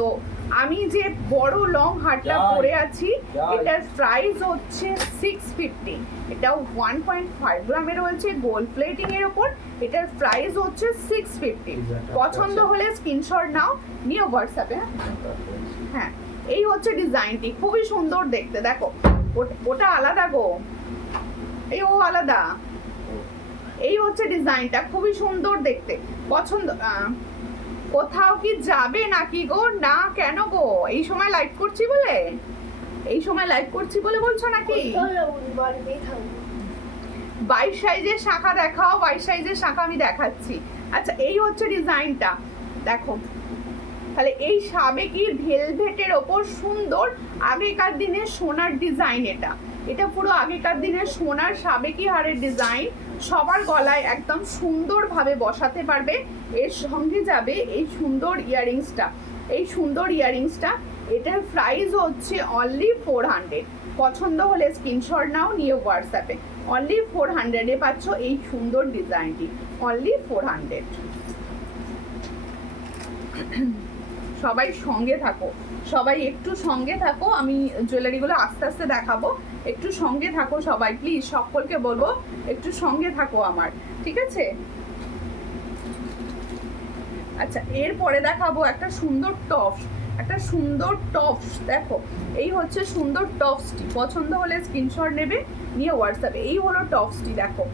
আমি যে বড় লং হারটা পরে আছি এটার প্রাইস হচ্ছে 650। এটা 1.5 গ্রামের রয়েছে, গোল্ড প্লেটিং এর উপর, এটার প্রাইস হচ্ছে 650। পছন্দ হলে স্ক্রিনশট নাও, নিয়ে হোয়াটসঅ্যাপে। হ্যাঁ এই হচ্ছে ডিজাইনটি, খুবই সুন্দর দেখতে। দেখো ওটা আলাদা গো, এই ও আলাদা। এই হচ্ছে ডিজাইনটা, খুবই সুন্দর দেখতে। পছন্দ কোথাও কি যাবে নাকি গো? না কেন গো, এই সময় লাইভ করছি বলে, এই সময় লাইভ করছি বলে বলছো নাকি? 22 সাইজের শাখা দেখাও, 22 সাইজের শাখা আমি দেখাচ্ছি। আচ্ছা এই হচ্ছে ডিজাইনটা। দেখো তাহলে এই সাবেকি ভেলভেটের ওপর সুন্দর আগেকার দিনের সোনার ডিজাইন, এটা এটা পুরো আগেকার দিনের সোনার সাবেকি হারের ডিজাইন, সবার গলায় একদম সুন্দরভাবে বসাতে পারবে। এর সঙ্গে যাবে এই সুন্দর ইয়ারিংসটা, এই সুন্দর ইয়ারিংসটা। এটার প্রাইস হচ্ছে অনলি 400। পছন্দ হলে স্ক্রিনশট নাও, নিয়ে হোয়াটসঅ্যাপে। অনলি 400-এ পাচ্ছ এই সুন্দর ডিজাইনটি, অনলি 400। সবাই সঙ্গে থাকো, সবাই একটু সঙ্গে থাকো, আমি জুয়েলারিগুলো আস্তে আস্তে দেখাবো, একটু সঙ্গে থাকো সবাই প্লিজ, সকলকে বলবো একটু সঙ্গে থাকো আমার, ঠিক আছে? আচ্ছা এরপরে দেখাবো একটা সুন্দর টপস, একটা সুন্দর টপস। দেখো এই হচ্ছে সুন্দর টপসটি, পছন্দ হলে স্ক্রিনশট নেবে, নিয়ে হোয়াটসঅ্যাপে। এই হলো টপসটি, দেখো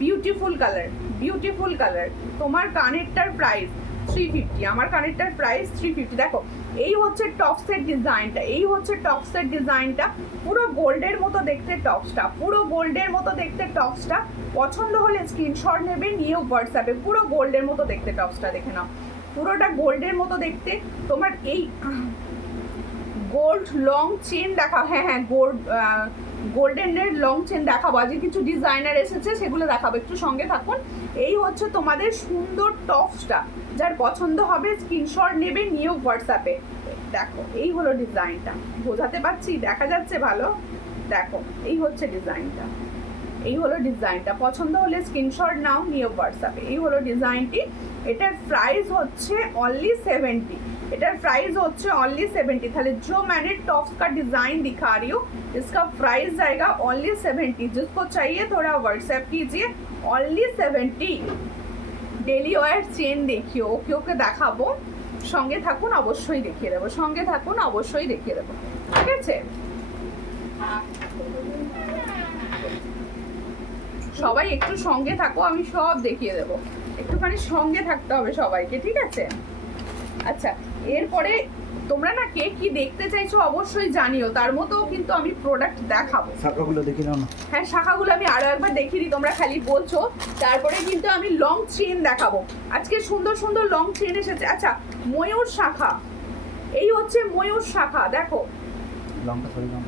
বিউটিফুল কালার, বিউটিফুল কালার। তোমার কানেরটার প্রাইস 350, আমার কানেরটার প্রাইস 350। দেখো এই হচ্ছে টপসের ডিজাইনটা, এই হচ্ছে টপসের ডিজাইনটা, পুরো গোল্ডের মতো দেখতে টপসটা, পুরো গোল্ডের মতো দেখতে টপসটা। পছন্দ হলে স্ক্রিনশট নেবে, নিয়ে হোয়াটসঅ্যাপে। পুরো গোল্ডের মতো দেখতে টপসটা দেখে নাও, পুরোটা গোল্ডের মতো দেখতে। তোমার এই গোল্ড লং চেন দেখা, হ্যাঁ হ্যাঁ গোল্ডেনের লং চেন দেখাবো, আজকে কিছু ডিজাইনার এসেছে সেগুলো দেখাবো, একটু সঙ্গে থাকুন। এই হচ্ছে তোমাদের সুন্দর টপসটা, যার পছন্দ হবে স্ক্রিনশট নেবে, নিয়ে হোয়াটসঅ্যাপে। দেখো এই হলো ডিজাইনটা, বোঝাতে পারছি? দেখা যাচ্ছে ভালো? দেখো এই হচ্ছে ডিজাইনটা, এই হলো ডিজাইনটা। পছন্দ হলে স্ক্রিনশট নাও, নিয়ে হোয়াটসঅ্যাপে। এই হলো ডিজাইনটি। এটার প্রাইস হচ্ছে অনলি 70। एटार प्राइस होच्छे ओनली 70। ताहले जो मैंने टॉप्स का डिजाइन दिखा रही हूँ इसका प्राइस जाएगा ओनली 70। जिसको चाहिए थोड़ा व्हाट्सएप कीजिए, ओनली 70। डेली वेयर चेन देखिए, ओके ओके देखाबो, संगे थाकुन अवश्यई देखिए देबो, संगे थाकुन अवश्यई देखिए देबो, ठीक আছে? সবাই একটু সঙ্গে থাকো, আমি সব দেখিয়ে দেবো, একটুখানি সঙ্গে থাকতে হবে সবাইকে, ঠিক আছে? আচ্ছা, এরপরে তোমরা না কে কি দেখতে চাইছো অবশ্যই জানিও, তার মতো কিন্তু আমি প্রোডাক্ট দেখাবো। শাখাগুলো দেখি নাও না। হ্যাঁ, শাখাগুলো আমি আরো একবার দেখিয়ে দিই, তোমরা খালি বলছো। তারপরে কিন্তু আমি লং চেন দেখাবো। আজকে সুন্দর সুন্দর লং চেন এসেছে। আচ্ছা, ময়ূর শাখা, এই হচ্ছে ময়ূর শাখা, দেখো লংটা সরি নাও।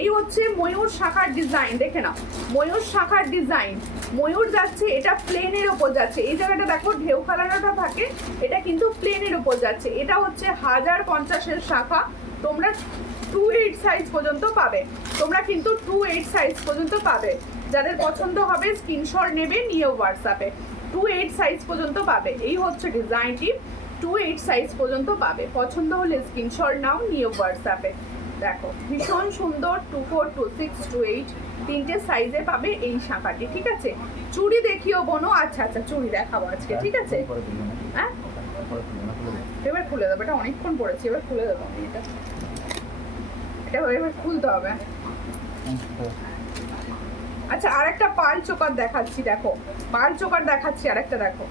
এই হচ্ছে ময়ূর শাখার ডিজাইন, দেখে নাও ময়ূর শাখার ডিজাইন। ময়ূর যাচ্ছে, এটা প্লেনের ওপর যাচ্ছে, এই জায়গাটা দেখো ঢেউ খেলানোটা থাকে, এটা কিন্তু প্লেনের ওপর যাচ্ছে। এটা হচ্ছে 1050-এর শাখা, তোমরা 28 সাইজ পর্যন্ত পাবে, তোমরা কিন্তু 28 সাইজ পর্যন্ত পাবে। যাদের পছন্দ হবে স্ক্রিনশট নেবে, নিয়ে হোয়াটসঅ্যাপে 28 সাইজ পর্যন্ত পাবে। এই হচ্ছে ডিজাইনটি, 28 সাইজ পর্যন্ত পাবে। পছন্দ হলে স্ক্রিনশট নাও, নিয়ে হোয়াটসঅ্যাপে। দেখো ভীষণ সুন্দর, 24, 26, 28 তিনটে সাইজে পাবে এই শাখাটি, ঠিক আছে? চুড়ি দেখিও বোনো। আচ্ছা আচ্ছা, চুড়ি দেখাবো আজকে, ঠিক আছে? হ্যাঁ, এবার খুলে দেবো, এটা অনেকক্ষণ পড়েছি, এবার খুলে দেবো আমি এটা, এটা এবার খুলতে হবে। আচ্ছা, আরেকটা পাল চোকার দেখাচ্ছি, দেখো পাল চোকার দেখাচ্ছি, আরেকটা দেখো।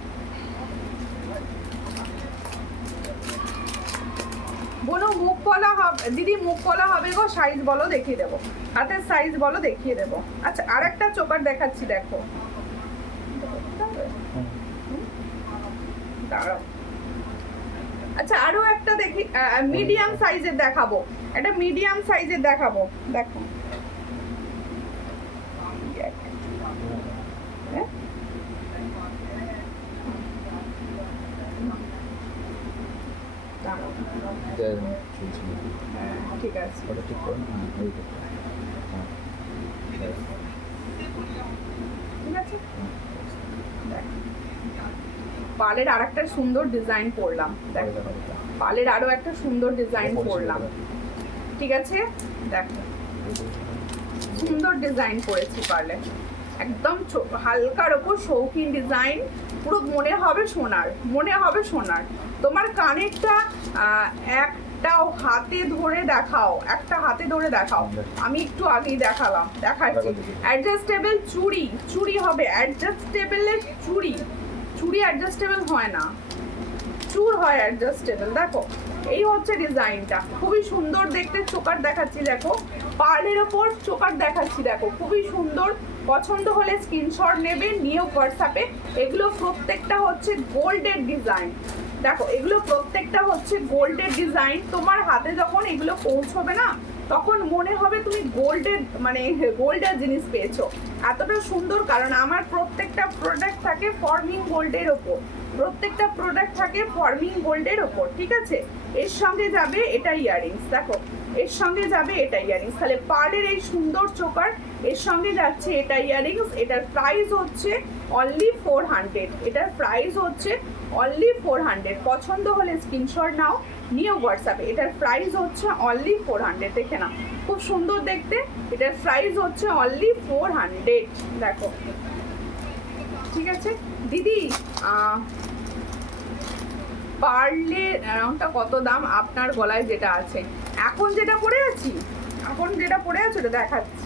বলো মুখ পলা হবে দিদি, মুখ পলা হবে গো, সাইজ বলো দেখিয়ে দেবো, হাতের সাইজ বলো দেখিয়ে দেবো। আচ্ছা, আরেকটা চোকার দেখাচ্ছি, দেখো দাঁড়াও। আচ্ছা, আরো একটা দেখি, মিডিয়াম সাইজের দেখাবো, একটা মিডিয়াম সাইজের দেখাবো, দেখো ঠিক আছে, ঠিক আছে। পালের আর একটা সুন্দর ডিজাইন করলাম, দেখো পালের আরো একটা সুন্দর ডিজাইন করলাম, ঠিক আছে? দেখো সুন্দর ডিজাইন করেছি পারলে, একদম হালকার ওপর শৌখিন ডিজাইন, পুরো মনে হবে সোনার, মনে হবে সোনার। তোমার কানেরটা একটাও হাতে ধরে দেখাও, একটা হাতে ধরে দেখাও, আমি একটু আগেই দেখালাম, দেখাচ্ছি। অ্যাডজাস্টেবল চুড়ি, চুড়ি হবে অ্যাডজাস্টেবলের চুড়ি, চুড়ি অ্যাডজাস্টেবল হয় না, চুর হয় অ্যাডজাস্টেবল। দেখো এই হচ্ছে ডিজাইনটা, খুবই সুন্দর দেখতে। চোকার দেখাচ্ছি, দেখো পার্লের ওপর চোকার দেখাচ্ছি, দেখো খুবই সুন্দর। পছন্দ হলে স্ক্রিনশট নেবে, নিয়ে হোয়াটসঅ্যাপে। এগুলো প্রত্যেকটা হচ্ছে গোল্ডের ডিজাইন, দেখো এগুলো প্রত্যেকটা হচ্ছে গোল্ডের ডিজাইন। তোমার হাতে যখন এগুলো পৌঁছবে না, তখন মনে হবে তুমি গোল্ডের মানে গোল্ডের জিনিস পেয়েছো, এতটা সুন্দর। কারণ আমার প্রত্যেকটা প্রোডাক্ট থাকে ফর্মিং গোল্ডের ওপর, প্রত্যেকটা প্রোডাক্ট থাকে ফর্মিং গোল্ডের ওপর, ঠিক আছে? এর সঙ্গে যাবে এটা ইয়াররিংস, দেখো এর সঙ্গে যাবে এটা ইয়াররিংস। তাহলে পার্লের এই সুন্দর চোকার, এর সঙ্গে যাচ্ছে এটা ইয়াররিংস। এটার প্রাইস হচ্ছে অনলি 400, এটার প্রাইস হচ্ছে অনলি 400। পছন্দ হলে স্ক্রিনশট নাও, নিয়ে হোয়াটসঅ্যাপে। এটার প্রাইস হচ্ছে অনলি 400, দেখে নাও খুব সুন্দর দেখতে। এটার প্রাইস হচ্ছে অনলি 400, দেখো, ঠিক আছে দিদি? পার্লের রংটা কত দাম আপনার গলায় যেটা আছে? এখন যেটা পরে আছি, এখন যেটা পরে আছে ওটা দেখাচ্ছি,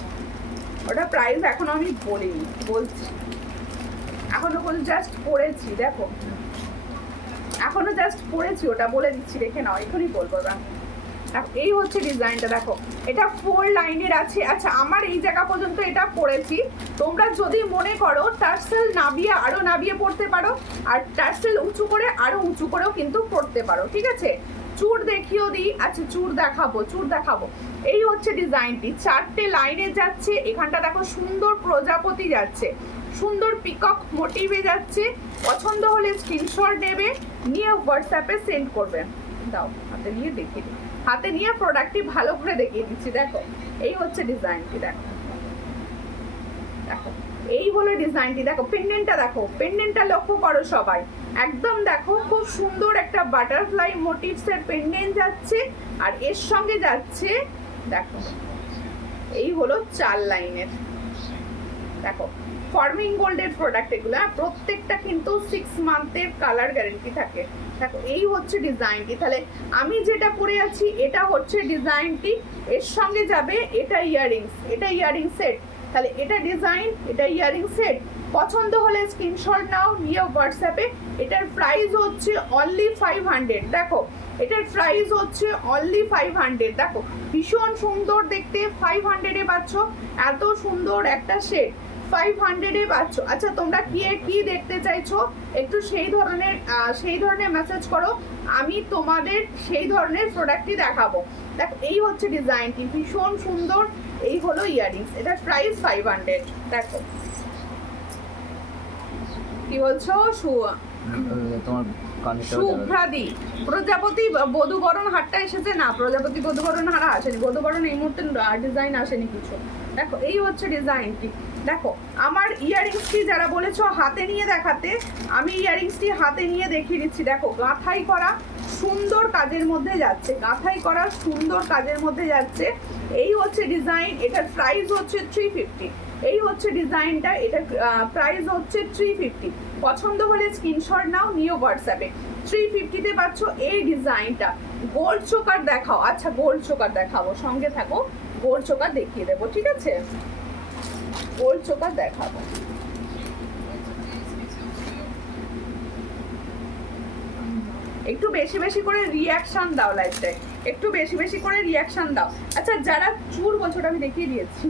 ওটা প্রাইস এখনো আমি বলিনি, বলছি। এখনো জাস্ট পরেছি, দেখো এখনো জাস্ট পরেছি, ওটা বলে দিচ্ছি, দেখে নাও, এখনই বলবো না। এই হচ্ছে ডিজাইনটা, দেখো এটা 4 লাইনের আছে। আচ্ছা, আমার এই জায়গা পর্যন্ত এটা পরেছি, তোমরা যদি মনে করো টার্সেল নাবিয়ে আরো নাবিয়ে পড়তে পারো, আর টার্সেল উঁচু করে আরো উঁচু করেও কিন্তু পড়তে পারো, ঠিক আছে? চুর দেখিও দিই। আচ্ছা, চুর দেখাবো, চুর দেখাবো। এই হচ্ছে ডিজাইনটি, 4টে লাইনে যাচ্ছে। এখানটা দেখো সুন্দর প্রজাপতি যাচ্ছে, সুন্দর পিকক মোটিভে যাচ্ছে। পছন্দ হলে স্ক্রিনশট নেবে, নিয়ে হোয়াটসঅ্যাপে সেন্ড করবে। দাও হাতে নিয়ে দেখিয়ে দিই, হাতে নিয়ে প্রোডাক্টটি ভালো করে দেখিয়ে দিচ্ছি। দেখো এই হচ্ছে ডিজাইনটি, দেখো দেখো এই হলো ডিজাইনটি। দেখো পেন্ডেন্টটা, দেখো পেন্ডেন্টটা লক্ষ্য করো সবাই, একদম দেখো খুব সুন্দর একটা বাটারফ্লাই মোটিভস এর পেন্ডেন্ট যাচ্ছে, আর এর সঙ্গে যাচ্ছে দেখো এই হলো 4 লাইনের। দেখো ফর্মিং গোল্ডের প্রোডাক্ট এগুলো, প্রত্যেকটা কিন্তু 6 মান্থের কালার গ্যারেন্টি থাকে। দেখো এই হচ্ছে ডিজাইনটি। তাহলে আমি যেটা পরে আছি এটা হচ্ছে ডিজাইনটি, এর সঙ্গে যাবে এটা ইয়াররিংস, এটা ইয়াররিং সেট। তাহলে এটা ডিজাইন, এটা ইয়াররিং সেট। পছন্দ হলে স্ক্রিনশট নাও, নিয়ে হোয়াটসঅ্যাপে। এটার প্রাইস হচ্ছে অনলি 500। দেখো এটার প্রাইস হচ্ছে অনলি 500। দেখো ভীষণ সুন্দর দেখতে, 500 এ পাচ্ছ এত সুন্দর একটা সেট, 500 এ পাচ্ছ। আচ্ছা তোমরা কি দেখতে চাইছো একটু সেই ধরনের মেসেজ করো, আমি তোমাদের সেই ধরনের প্রোডাক্টই দেখাবো। দেখো এই হচ্ছে ডিজাইনটি, ভীষণ সুন্দর। এই হলো ইয়াররিংস, এটার প্রাইস 500। দেখো কি বলছো? তোমার শুভ্রাদি প্রজাপতি বধূবরণ হারটা এসেছে না, প্রজাপতি বধূবরণ হার আসেনি, বধূবরণ এই মুহূর্তে ডিজাইন আসেনি কিছু। দেখো এই হচ্ছে ডিজাইনটি। দেখো আমার ইয়াররিংসটি যারা বলেছো হাতে নিয়ে দেখাতে, আমি ইয়াররিংসটি হাতে নিয়ে দেখিয়ে দিচ্ছি। দেখো গাঁথাই করা সুন্দর কাজের মধ্যে যাচ্ছে, গাঁথাই করা সুন্দর কাজের মধ্যে যাচ্ছে। এই হচ্ছে ডিজাইন, এটার প্রাইস হচ্ছে 350। এই হচ্ছে ডিজাইনটা, এটার প্রাইস হচ্ছে 350। পছন্দ হলে স্ক্রিনশট নাও, নিও হোয়াটসঅ্যাপে। 350-তে পাচ্ছ এই ডিজাইনটা। গোল্ড চোকার দেখাও। আচ্ছা গোল্ড চোকার দেখাবো, সঙ্গে থাকো, গোল্ড চোকার দেখিয়ে দেবো, ঠিক আছে? গোল্ড চোকার দেখাবো। একটু বেশি বেশি করে রিয়াকশন দাও লাইভটায়, একটু বেশি বেশি করে রিয়াকশন দাও। আচ্ছা যারা চুর বলছো, ওটা আমি দেখিয়ে দিয়েছি।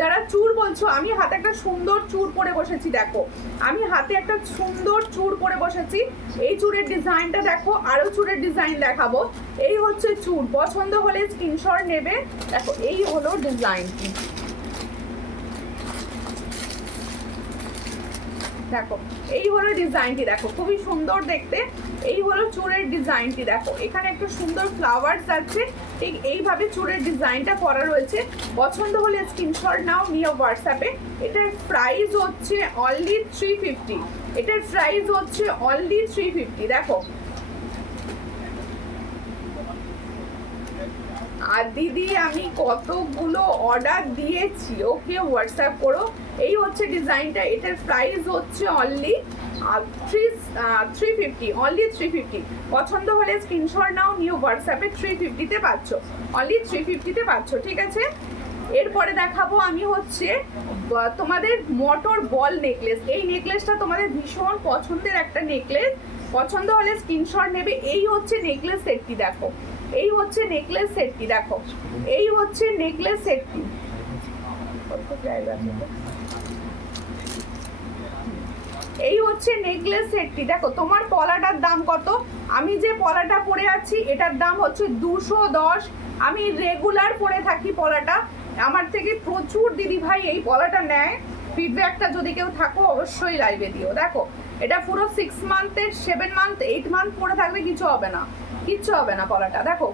যারা চুর বলছো, আমি হাতে একটা সুন্দর চুর পরে বসেছি। দেখো আমি হাতে একটা সুন্দর চুর পরে বসেছি। এই চুরের ডিজাইনটা দেখো, আরো চুরের ডিজাইন দেখাবো। এই হচ্ছে চুর, পছন্দ হলে স্ক্রিনশট নেবে। দেখো এই হলো ডিজাইনটি। দেখো এই হলো ডিজাইনটি, দেখো খুবই সুন্দর দেখতে। এই হলো চুরের ডিজাইনটি। দেখো এখানে একটা সুন্দর ফ্লাওয়ার্স আছে, ঠিক এইভাবে চুরের ডিজাইনটা করা রয়েছে। পছন্দ হলে স্ক্রিনশট নাও, নিয়ে হোয়াটসঅ্যাপে। এটার প্রাইস হচ্ছে অনলি 350। এটার প্রাইস হচ্ছে অনলি 350। দেখো আর দিদি আমি কতগুলো অর্ডার দিয়েছি, ওকে হোয়াটসঅ্যাপ করো। এই হচ্ছে ডিজাইনটা, এটার প্রাইস হচ্ছে অনলি 350, অনলি 350। পছন্দ হলে স্ক্রিনশট নাও, নিউ হোয়াটসঅ্যাপে। 350-তে পাচ্ছ, অনলি 350-তে পাচ্ছ, ঠিক আছে? এরপরে দেখাবো আমি হচ্ছে তোমাদের মটর বল নেকলেস। এই নেকলেসটা তোমাদের ভীষণ পছন্দের একটা নেকলেস, পছন্দ হলে স্ক্রিনশট নেবে। এই হচ্ছে নেকলেস সেটটি। দেখো এই হচ্ছে নেকলেস সেটটি। দেখো এই হচ্ছে নেকলেস সেটটি। এই হচ্ছে নেকলেস সেটটি। দেখো তোমার পলাটার দাম কত? আমি যে পলাটা পরে আছি এটার দাম হচ্ছে 210। আমি রেগুলার পরে থাকি পলাটা, আমার থেকে প্রচুর দিদি ভাই এই পলাটা নেয়। ফিডব্যাকটা যদি কেউ থাকো অবশ্যই লাইভে দিও। দেখো এটা পুরো 6 মান্থের, 7 মান্থ, 8 মান্থ পরে থাকবে, কিছু হবে না, কিচ্ছু হবে না পলাটা। দেখো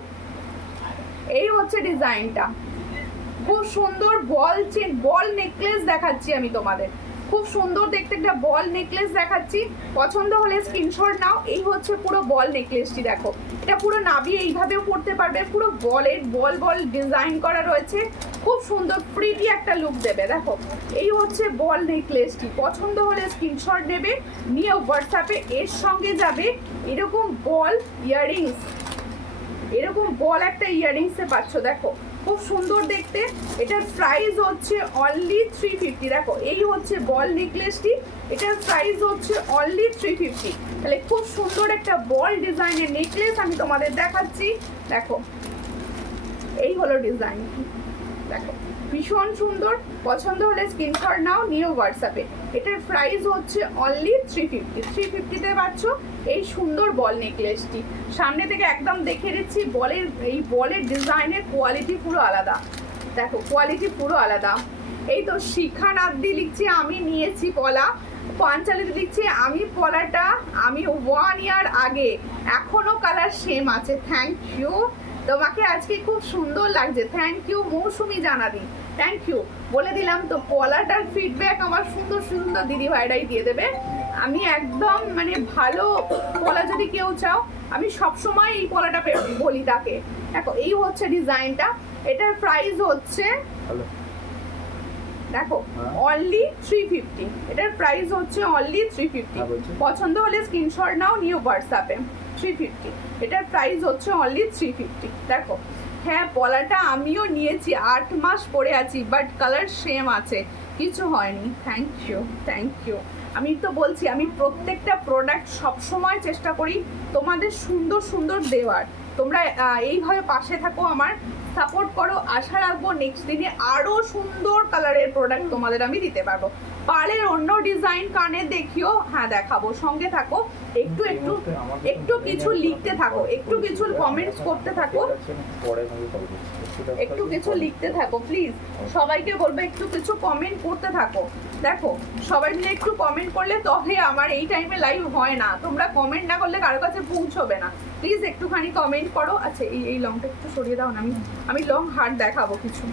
এই হচ্ছে ডিজাইনটা, খুব সুন্দর বল নেকলেস দেখাচ্ছি আমি তোমাদের। খুব সুন্দর দেখতে একটা বল নেকলেস দেখাচ্ছি, পছন্দ হলে স্ক্রিনশট নাও। এই হচ্ছে পুরো বল নেকলেসটি। দেখো এটা পুরো নাবিয়ে এইভাবেও পড়তে পারবে, পুরো বল ডিজাইন করা রয়েছে, খুব সুন্দর প্রিটি একটা লুক দেবে। দেখো এই হচ্ছে বল নেকলেসটি, পছন্দ হলে স্ক্রিনশট নেবে, নিয়ে হোয়াটসঅ্যাপে। এর সঙ্গে যাবে এরকম বল ইয়াররিংস, এরকম বল একটা ইয়াররিংসে পাচ্ছ। দেখো খুব সুন্দর দেখতে, এটার প্রাইস হচ্ছে অনলি 350। দেখো এই হচ্ছে বল নেকলেসটি, এটার প্রাইস হচ্ছে অনলি 350। তাহলে খুব সুন্দর একটা বল ডিজাইনের নেকলেস আমি তোমাদের দেখাচ্ছি। দেখো এই হলো ডিজাইন, দেখো ভীষণ সুন্দর। পছন্দ হলে স্ক্রিনশট নাও, নিয়ে হোয়াটসঅ্যাপে। এটার প্রাইস হচ্ছে অনলি 350। 350-তে পাচ্ছ এই সুন্দর বল নেকলেসটি। সামনে থেকে একদম দেখে দিচ্ছি, বলের ডিজাইনের কোয়ালিটি পুরো আলাদা। দেখো কোয়ালিটি পুরো আলাদা। এই তো শিখা নাদ্দি লিখছে আমি নিয়েছি পলা, পাঞ্চালিতে লিখছে আমি পলাটা আমি 1 ইয়ার আগে, এখনো কালার সেম আছে। থ্যাংক ইউ তোমাকে আজকে খুব সুন্দর লাগছে, থ্যাংক ইউ মৌসুমি জানাদি, থ্যাংক ইউ। বলে দিলাম তো পলাটার ফিডব্যাক আমার সুন্দর সুন্দর দিদি ভাইরাই দিয়ে দেবে। আমি একদম মানে ভালো পলা যদি কেউ চাও, আমি সবসময় এই পলাটা বলি তাকে। দেখো এই হচ্ছে ডিজাইনটা, এটার প্রাইস হচ্ছে দেখো অনলি 350, এটার প্রাইস হচ্ছে অনলি 350। পছন্দ হলে স্ক্রিনশট নাও, নিউ হোয়াটসঅ্যাপে 350, এটার প্রাইস হচ্ছে অনলি 350। দেখো হ্যাঁ পলাটা আমিও নিয়েছি, 8 মাস পরে আছি, বাট কালার সেম আছে, কিছু হয়নি। Thank you, thank you. আমি তো বলছি আমি প্রত্যেকটা প্রোডাক্ট সবসময় চেষ্টা করি তোমাদের সুন্দর সুন্দর দেওয়ার। তোমরা এইভাবে পাশে থাকো, আমার সাপোর্ট করো, আশা রাখবো নেক্সট দিনে আরও সুন্দর কালারের প্রোডাক্ট তোমাদের আমি দিতে পারবো। পার্লের অন্য ডিজাইন কানে দেখিও, হ্যাঁ দেখাবো, সঙ্গে থাকো। একটু একটু একটু কিছু লিখতে থাকো, একটু কিছু কমেন্টস করতে থাকো, একটু কিছু লিখতে থাকো প্লিজ। সবাইকে বলবো একটু কিছু কমেন্ট করতে থাকো। দেখো সবাই মিলে একটু কমেন্ট করলে তবে আমার এই টাইমে লাইভ হয় না, তোমরা কমেন্ট না করলে কারো কাছে পৌঁছবে না। প্লিজ একটুখানি কমেন্ট করো। আচ্ছা এই লংটা একটু সরিয়ে দাও না, আমি লং হার্ট দেখাবো কিছু।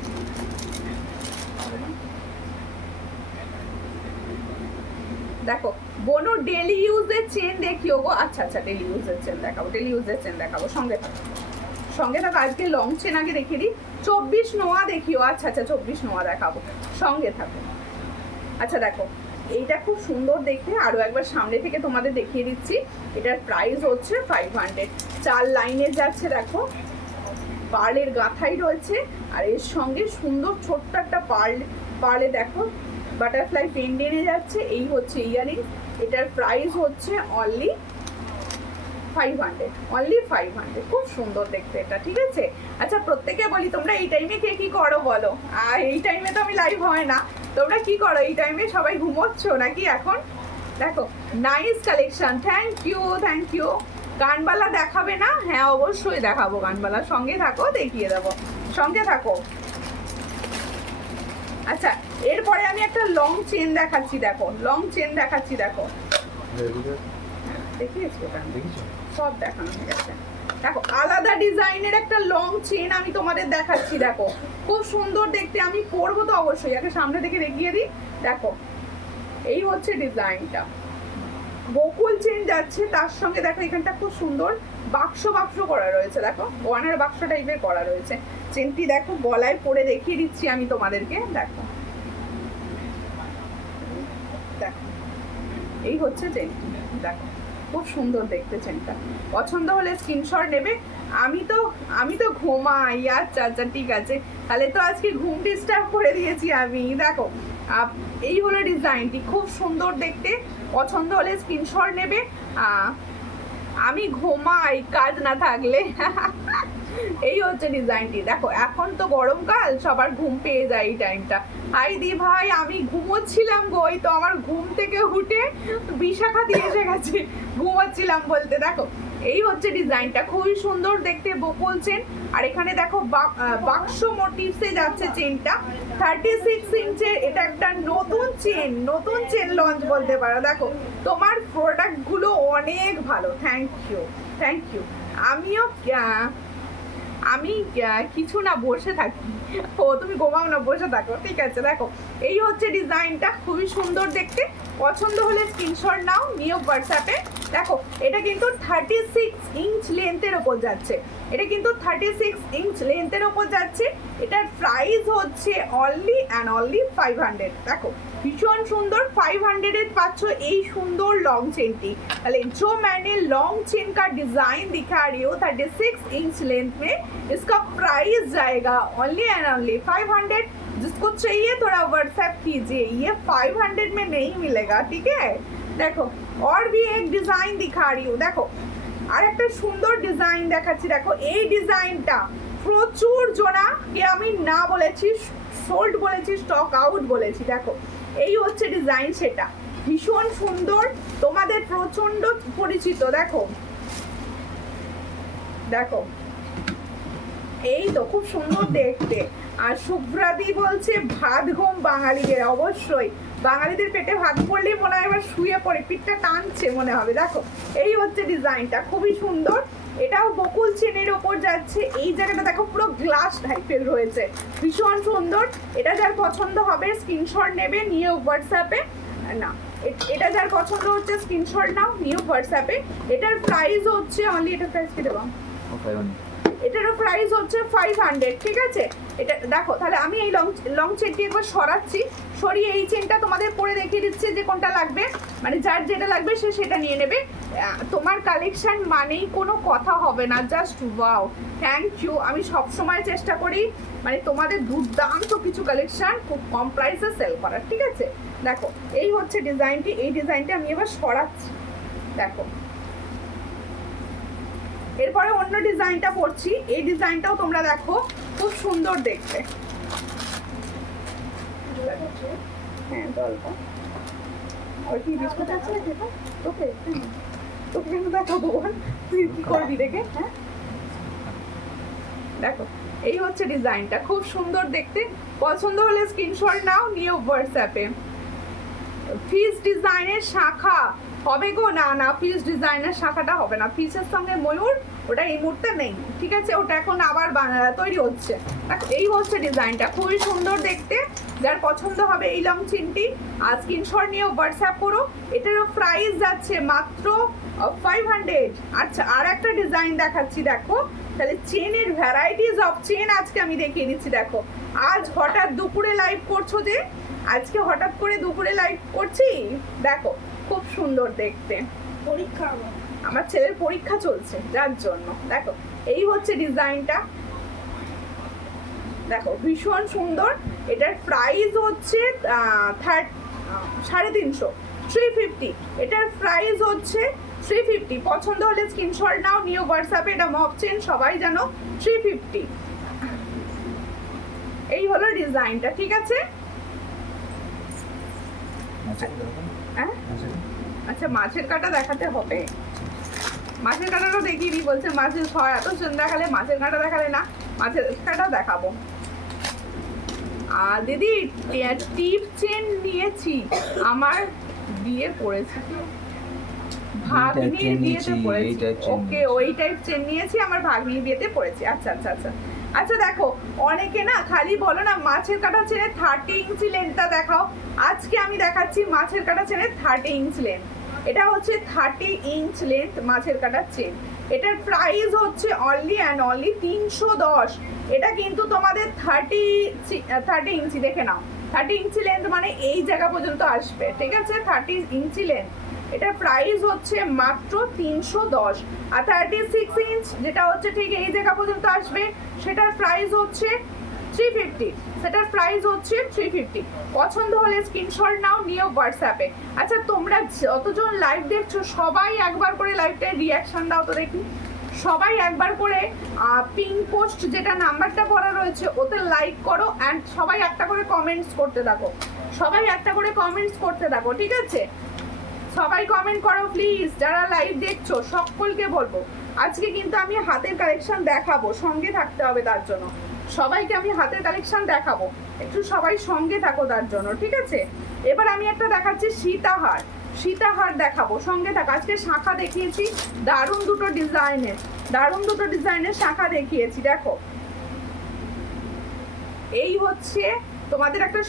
দেখো বোনো ডেলি ইউজের চেন দেখিও গো। আচ্ছা আচ্ছা ডেলি ইউজের চেন দেখাবো, ডেলি ইউজের চেন দেখাবো, সঙ্গে থাকো সঙ্গে থাকো। আজকে লং চেন আগে দেখিয়ে দিই, 24 নোয়া দেখিও। আচ্ছা আচ্ছা 24 নোয়া দেখাবো, সঙ্গে থাকো। আচ্ছা দেখো এইটা খুব সুন্দর দেখতে, আরো একবার সামনে থেকে তোমাদের দেখিয়ে দিচ্ছি। এটার প্রাইস হচ্ছে 500, 4 লাইনের যাচ্ছে। দেখো পার্লের গাঁথাই রয়েছে, আর এর সঙ্গে সুন্দর ছোট্ট একটা পার্লে দেখো বাটারফ্লাই পেন্ডেন্টে যাচ্ছে। এই হচ্ছে ইয়ারিংস, এটার প্রাইস হচ্ছে অনলি 500, অনলি 500। খুব সুন্দর দেখতে এটা, ঠিক আছে। আচ্ছা প্রত্যেকে বলি তোমরা এই টাইমে কে কি করো বলো? আর এই টাইমে তো আমি লাইভ হয় না, তোমরা কি করো এই টাইমে? সবাই ঘুমোচ্ছ নাকি এখন? দেখো nice collection, thank you, thank you. গানবালা দেখাবে না? হ্যাঁ অবশ্যই দেখাবো গানবালা, সঙ্গে থাকো, দেখিয়ে দেবো, সঙ্গে থাকো। আচ্ছা এরপরে আমি একটা লং চেন দেখাচ্ছি, দেখো লং চেন দেখাচ্ছি। দেখো দেখিয়েছি ওটা, সব দেখানো হয়ে গেছে। দেখো আলাদা ডিজাইনের একটা লং চেন আমি তোমাদের দেখাচ্ছি। দেখো খুব সুন্দর দেখতে, আমি পরবো তো অবশ্যই, আগে সামনে থেকে দেখিয়ে দিই। দেখো এই হচ্ছে ডিজাইনটা, বকুল চেন যাচ্ছে, তার সঙ্গে দেখো এখানটা খুব সুন্দর বাক্স বাক্স করা রয়েছে। দেখো ওয়ানের বাক্স টাইপের করা রয়েছে। চেনটি দেখো গলায় পরে দেখিয়ে দিচ্ছি আমি তোমাদেরকে। দেখো দেখো এই হচ্ছে চেনটি, দেখো খুব সুন্দর দেখতে চেনটা। পছন্দ হলে স্ক্রিনশট নেবে। আমি তো ঘুমাই। আচ্ছা আচ্ছা ঠিক আছে, তাহলে তো আজকে ঘুম ডিস্টার্ব করে দিয়েছি আমি। দেখো এই হলো ডিজাইনটি, খুব সুন্দর দেখতে। পছন্দ হলে স্ক্রিনশট নেবে। আমি ঘুমাই কাজ না থাকলে। এই হচ্ছে ডিজাইনটি। দেখো এখন তো গরমকাল, সবার ঘুম পেয়ে যায় এই টাইমটা। হাই দি ভাই, আমি ঘুমোচ্ছিলাম গো, এই তো আমার ঘুম থেকে উঠে বিশাখা দিয়ে এসে গেছে, ঘুমোচ্ছিলাম বলতে। দেখো এই হচ্ছে ডিজাইনটা, খুবই সুন্দর দেখতে, বকুল চেন। আর এখানে দেখো বাক্স মোটিভসে যাচ্ছে চেনটা, 36 ইঞ্চের। এটা একটা নতুন চেন লঞ্চ বলতে পারো। দেখো তোমার প্রোডাক্টগুলো অনেক ভালো, থ্যাংক ইউ, থ্যাংক ইউ। আমি কিছু না, বসে থাকি। ও তুমি ঘুমাও না, বসে থাকো, ঠিক আছে। দেখো এই হচ্ছে ডিজাইনটা, খুবই সুন্দর দেখতে। পছন্দ হলে স্ক্রিনশট নাও, নিও হোয়াটসঅ্যাপে। দেখো এটা কিন্তু 36 ইঞ্চ লেন্থের ওপর যাচ্ছে, এটা কিন্তু 36 ইঞ্চ লেন্থের ওপর যাচ্ছে। এটার প্রাইস হচ্ছে অনলি অ্যান্ড অনলি 500। দেখো भीषण सुंदर 500 पाচ্ছ এই সুন্দর লং চেনটি। তাহলে जो मैंने लॉन्ग चेन का डिजाइन दिखा रही हूँ 36 इंच लेंथ में, इसका प्राइस जाएगा ओनली एंड ओनली 500। जिसको चाहिए थोड़ा व्हाट्सएप कीजिए, ये 500 में नहीं मिलेगा, ठीक है। देखो और भी एक डिजाइन दिखा रही हूँ, देखो আর একটা সুন্দর ডিজাইন দেখাচ্ছি। দেখো এই ডিজাইনটা প্রচুর জনা কে আমি না বলেছি, সোল্ড বলেছি, স্টক আউট বলেছি। দেখো এই হচ্ছে ডিজাইন, সেটা ভীষণ সুন্দর, তোমাদের প্রচন্ড পরিচিত। দেখো দেখো এই তো খুব সুন্দর দেখতে। আর শুভ্রাদি বলছে ভাত ঘুম বাঙালিদের, অবশ্যই বাঙালিদের পেটে ভাত পড়লেই মনে হয় এবার শুয়ে পড়ে, পিঠটা টানছে মনে হবে। দেখো এই হচ্ছে ডিজাইনটা, খুবই সুন্দর। এটাও বকুল চেনের ওপর যাচ্ছে। এই জায়গাটা দেখো পুরো গ্লাস টাইপের রয়েছে, ভীষণ সুন্দর। এটা যার পছন্দ হবে স্ক্রিনশট নেবে, নিয়ে হোয়াটসঅ্যাপে না এটা যার পছন্দ হচ্ছে স্ক্রিনশট নাও, নিউ হোয়াটসঅ্যাপে। এটার প্রাইস হচ্ছে অনলি, এটার প্রাইস কি দেবো, এটারও প্রাইস হচ্ছে 500, ঠিক আছে। এটা দেখো তাহলে আমি এই লং চেনটি একবার সরাচ্ছি, সরিয়ে এই চেনটা তোমাদের পরে দেখিয়ে দিচ্ছে যে কোনটা লাগবে, মানে যার যেটা লাগবে সে সেটা নিয়ে নেবে। তোমার কালেকশন মানেই কোনো কথা হবে না, জাস্ট ওয়াও, থ্যাংক ইউ। আমি সবসময় চেষ্টা করি মানে তোমাদের দুর্দান্ত কিছু কালেকশন খুব কম প্রাইসে সেল করার, ঠিক আছে। দেখো এই হচ্ছে ডিজাইনটি, এই ডিজাইনটা আমি এবার সরাচ্ছি। দেখো এরপরে অন্য ডিজাইনটা পড়ছি, এই ডিজাইনটাও তোমরা দেখো খুব সুন্দর দেখতে। হ্যাঁ জলটা আর কি বিস্কুট আছে যেটা তোকে তোকে কেন দেখাবো, তুই কি করবি দেখে। হ্যাঁ দেখো এই হচ্ছে ডিজাইনটা, খুব সুন্দর দেখতে। পছন্দ হলে স্ক্রিনশট নাও, নিয়ে হোয়াটসঅ্যাপে। ফিস ডিজাইনের শাখা হবে গো, না না ফিস ডিজাইনের শাখাটা হবে না, ফিসের সঙ্গে ময়ূর ওটা এই মুহূর্তে নেই, ঠিক আছে, ওটা এখন আবার তৈরি হচ্ছে। দেখো এই হচ্ছে ডিজাইনটা, খুবই সুন্দর দেখতে। যার পছন্দ হবে এই লং চিনটি আর স্ক্রিনশট নিয়ে হোয়াটসঅ্যাপ করো। এটারও প্রাইস যাচ্ছে মাত্র 500। আচ্ছা আর একটা ডিজাইন দেখাচ্ছি, দেখো তাহলে চেনের ভ্যারাইটিস অফ চেন আজকে আমি দেখিয়ে দিচ্ছি। দেখো আজ হঠাৎ দুপুরে লাইভ করছো যে, আজকে হঠাৎ করে দুপুরে লাইভ করছি, দেখো খুব সুন্দর দেখতে। পরীক্ষা আমার ছেলের পরীক্ষা চলছে যার জন্য। দেখো এই হচ্ছে ডিজাইনটা, দেখো ভীষণ সুন্দর। এটার প্রাইস হচ্ছে 350, 350। এটার প্রাইস হচ্ছে 350। পছন্দ হলে স্ক্রিনশট নাও, নিউ হোয়াটসঅ্যাপে। এটা মপ চেন, সবাই জানো 350। এই হলো ডিজাইনটা, ঠিক আছে। হ্যাঁ আচ্ছা মাছের কাঁটা দেখাতে হবে, মাছের কাঁটাটাও দেখিয়ে দিই। বলছে মাছের এত সুন্দর দেখালে মাছের কাঁটা দেখালে না, মাছের কাঁটাও দেখাবো। আর দিদি টিপ চেন নিয়েছি, আমার বিয়ে পড়েছে, ভাগ্নির বিয়েতে পড়েছে। ওকে ওই টাইপ চেন নিয়েছি, আমার ভাগ্নির বিয়েতে পড়েছে। আচ্ছা আচ্ছা আচ্ছা আচ্ছা দেখো অনেকে না খালি বলো না মাছের কাঁটা চেনের 30 ইঞ্চি লেন্থটা দেখাও। আজকে আমি দেখাচ্ছি মাছের কাঁটা চেনের 30 ইঞ্চ লেন্থ। এটা হচ্ছে 30 ইঞ্চ লেন্থ মাছের কাঁটার চেন। এটার প্রাইস হচ্ছে অনলি অ্যান্ড অনলি 310। এটা কিন্তু তোমাদের 30 ইঞ্চি, দেখে নাও 30 ইঞ্চি লেন্থ মানে এই জায়গা পর্যন্ত আসবে, ঠিক আছে, 30 ইঞ্চি লেন্থ। এটার প্রাইস হচ্ছে মাত্র 310। আর 36 ইঞ্চ যেটা হচ্ছে ঠিক এই জায়গা পর্যন্ত আসবে, সেটার প্রাইস হচ্ছে 350। সেটার প্রাইস হচ্ছে 350। পছন্দ হলে স্ক্রিনশট নাও, নিয়ে হোয়াটসঅ্যাপে। আচ্ছা তোমরা যতজন লাইভ দেখছো সবাই একবার করে লাইভটায় রিয়াকশন দাও তো দেখি, সবাই একবার করে পিন পোস্ট যেটা নাম্বারটা করা রয়েছে ওতে লাইক করো, অ্যান্ড সবাই একটা করে কমেন্টস করতে থাকো, সবাই একটা করে কমেন্টস করতে থাকো, ঠিক আছে। সবাই কমেন্ট করো প্লিজ, যারা লাইভ দেখছো সকলকে বলবো আজকে কিন্তু আমি হাতের কালেকশন দেখাবো, সঙ্গে থাকতে হবে তার জন্য। সবাইকে আমি হাতের কালেকশন দেখাবো, একটু সবাই সঙ্গে থাকো তার জন্য, ঠিক আছে। এবার আমি একটা দেখাচ্ছি সীতাহার, সীতাহার দেখাবো, সঙ্গে থাকো। আজকে শাখা দেখিয়েছি দারুণ দুটো ডিজাইনের শাখা দেখিয়েছি। দেখো এই হচ্ছে তোমাদের একটা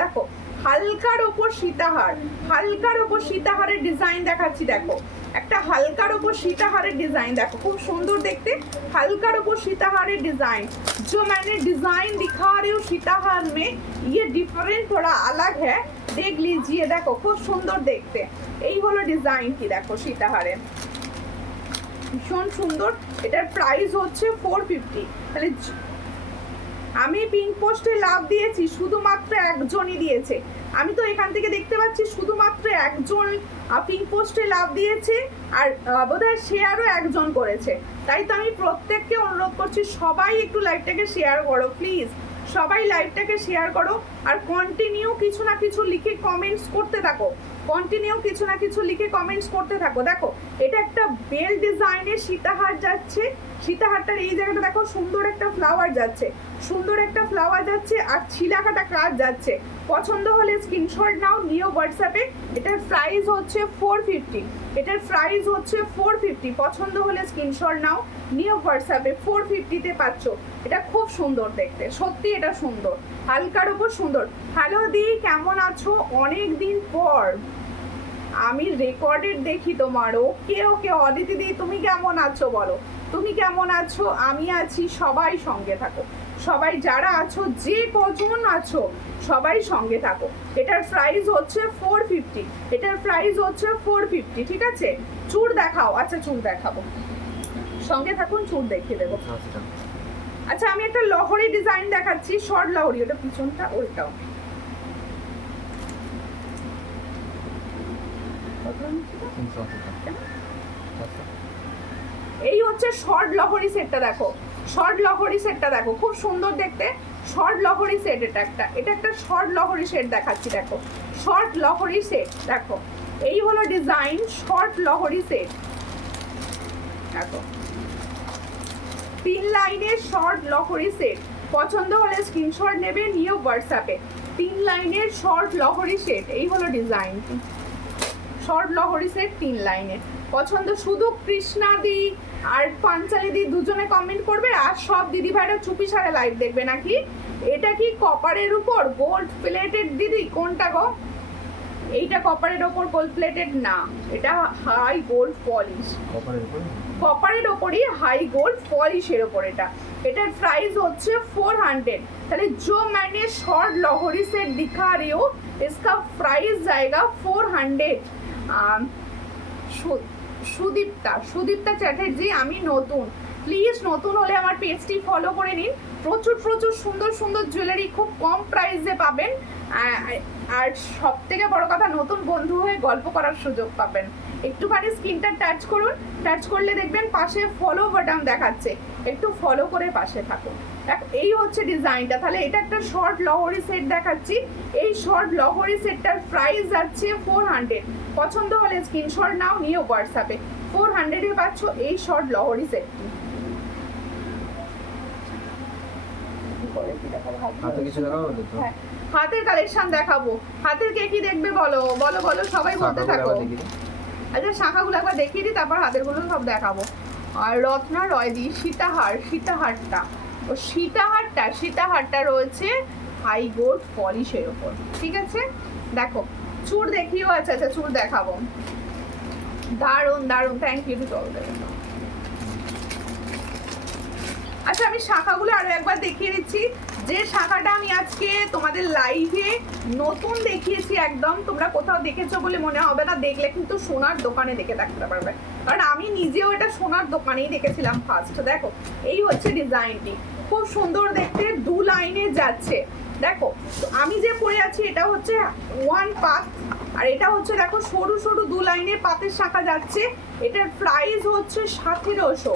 দেখো হালকার ওপর সীতাহার, হালকার ওপর সীতাহারের ডিজাইন দেখাচ্ছি। দেখো একটা হালকার ওপর সীতাহারের ডিজাইন, দেখো খুব সুন্দর দেখতে, হালকার ওপর সীताहार डिजाइन। जो मैंने डिजाइन दिखा रही हूँ सीताहार में, ये डिफरेंट थोड़ा अलग है, देख लीजिए। देखो খুব সুন্দর দেখতে, এই হলো ডিজাইন কি, দেখো সীতাহারের ভীষণ সুন্দর। এটার প্রাইস হচ্ছে 450। তাহলে আমি পিঙ্ক পোস্টে লাভ দিয়েছি, শুধুমাত্র একজনই দিয়েছে। আমি তো এখান থেকে দেখতে পাচ্ছি শুধুমাত্র একজন পিঙ্ক পোস্টে লাভ দিয়েছে, আর বোধহয় শেয়ারও একজন করেছে। তাই তো আমি প্রত্যেককে অনুরোধ করছি সবাই একটু লাইভটাকে শেয়ার করো প্লিজ, সবাই লাইভটাকে শেয়ার করো, আর কন্টিনিউ কিছু না কিছু লিখে কমেন্টস করতে থাকো। কন্টিনিউ কিছু না কিছু লিখে কমেন্টস করতে থাকো। দেখো এটা একটা বেল ডিজাইনের সীতাহার যাচ্ছে, সীতাহারটার এই জায়গাটা দেখো সুন্দর একটা ফ্লাওয়ার যাচ্ছে, সুন্দর একটা ফ্লাওয়ার যাচ্ছে আর ছিলাকাটা কাজ যাচ্ছে। পছন্দ হলে স্ক্রিনশট নাও, নিও হোয়াটসঅ্যাপে। এটার প্রাইস হচ্ছে 450, এটার প্রাইস হচ্ছে 450। পছন্দ হলে স্ক্রিনশট নাও, নিও হোয়াটসঅ্যাপে। 450-তে পাচ্ছ। এটা খুব সুন্দর দেখতে, সত্যি এটা সুন্দর, হালকার উপর সুন্দর। হ্যালো দি, কেমন আছো? অনেক দিন পর আমি রেকর্ডেড দেখি তোমার। ওকে ওকে অদিতি দি, তুমি কেমন আছো বলো, তুমি কেমন আছো? আমি আছি, সবাই সঙ্গে থাকো, সবাই যারা আছো, যে কজন আছো সবাই সঙ্গে থাকো। এটার প্রাইস হচ্ছে 450, এটার প্রাইস হচ্ছে 450, ঠিক আছে? চুড় দেখাও। আচ্ছা চুড় দেখাবো, সঙ্গে থাকুন, চুড় দেখিয়ে দেবো। আচ্ছা আমি একটা লহরি ডিজাইন দেখাচ্ছি, শর্ট লহরি, ওটা পিছনটা ওইটাও। এই হচ্ছে শর্ট লহরি সেটটা, দেখো শর্ট লহরি সেটটা দেখো, খুব সুন্দর দেখতে শর্ট লহরি সেট। এটা একটা শর্ট লহরি সেট দেখাচ্ছি, দেখো শর্ট লহরি সেট। দেখো এই হলো ডিজাইন, শর্ট লহরি সেট। দেখো 3 লাইনের শর্ট লহরি সেট। পছন্দ হলে স্ক্রিনশট নেবে, নিও হোয়াটসঅ্যাপে। 3 লাইনের শর্ট লহরি সেট, এই হলো ডিজাইন, শর্ট লহরি সেট 3 লাইনের। পছন্দ শুধু কৃষ্ণা দি আর পাঞ্চালি দি দুজনে কমেন্ট করবে, আর সব দিদি ভাইরা চুপি সারে লাইভ দেখবে নাকি? এটা কি কপারের উপর গোল্ড প্লেটেড দিদি? কোনটা গো? এইটা কপারের ওপর গোল্ড প্লেটেড না, এটা হাই গোল্ড পলিশ। কপারের ওপরই হাই গোল্ড পলিশের ওপর এটা। এটার প্রাইস হচ্ছে 400। তাহলে जो मैंने शॉर्ट लाहौरी सेट दिखा रही हूँ, इसका प्राइस जाएगा 400। সুদীপ্তা চ্যাটার্জি, আমি নতুন, প্লিজ নতুন হলে আমার পেজটি ফলো করে নিন। প্রচুর প্রচুর সুন্দর সুন্দর জুয়েলারি খুব কম প্রাইসে পাবেন, আর সব থেকে বড় কথা নতুন বন্ধু হয়ে গল্প করার সুযোগ পাবেন। একটুখানি স্ক্রিনটা টাচ করুন, টাচ করলে দেখবেন পাশে ফলো বাটন দেখাচ্ছে, একটু ফলো করে পাশে থাকুন। দেখো এই হচ্ছে ডিজাইনটা। তাহলে এটা একটা শর্ট লহরি সেট দেখাচ্ছি, এই শর্ট লহরি সেটটার প্রাইস যাচ্ছে 400। পছন্দ হলে স্ক্রিনশট নাও, নিও হোয়াটসঅ্যাপে। 400-এ পাচ্ছ এই শর্ট লহরি সেটটি। হাতের কালেকশন দেখাবো, হাতের কে কি দেখবে বলো বলো বলো, সবাই বলতে থাকো। আচ্ছা শাখাগুলো একবার দেখিয়ে দিই, তারপর হাতের গুলো সব দেখাবো। আর রত্না রয়দি সীতাহারটা ও সীতাহারটা রয়েছে হাই গোল্ড পলিশের ওপর, ঠিক আছে? দেখো চুড় দেখিও। আচ্ছা আচ্ছা চুড় দেখাবো, দারুন দারুন, thank you to all them. আচ্ছা আমি শাখাগুলো আরো একবার দেখিয়ে দিচ্ছি। যে শাখাটা আমি আজকে তোমাদের লাইভে নতুন দেখিয়েছি, একদম তোমরা কোথাও দেখেছো বলে মনে হবে না, দেখলে কিন্তু সোনার দোকানে দেখে থাকতে পারবে, কারণ আমি নিজেও এটা সোনার দোকানেই দেখেছিলাম ফার্স্ট। দেখো এই হচ্ছে ডিজাইনটি, খুব সুন্দর দেখতে, 2 লাইনে যাচ্ছে। দেখো আমি যে পরে আছি এটা হচ্ছে 1 পাত, আর এটা হচ্ছে দেখো সরু সরু 2 লাইনের পাতের শাখা যাচ্ছে। এটার প্রাইস হচ্ছে 1700।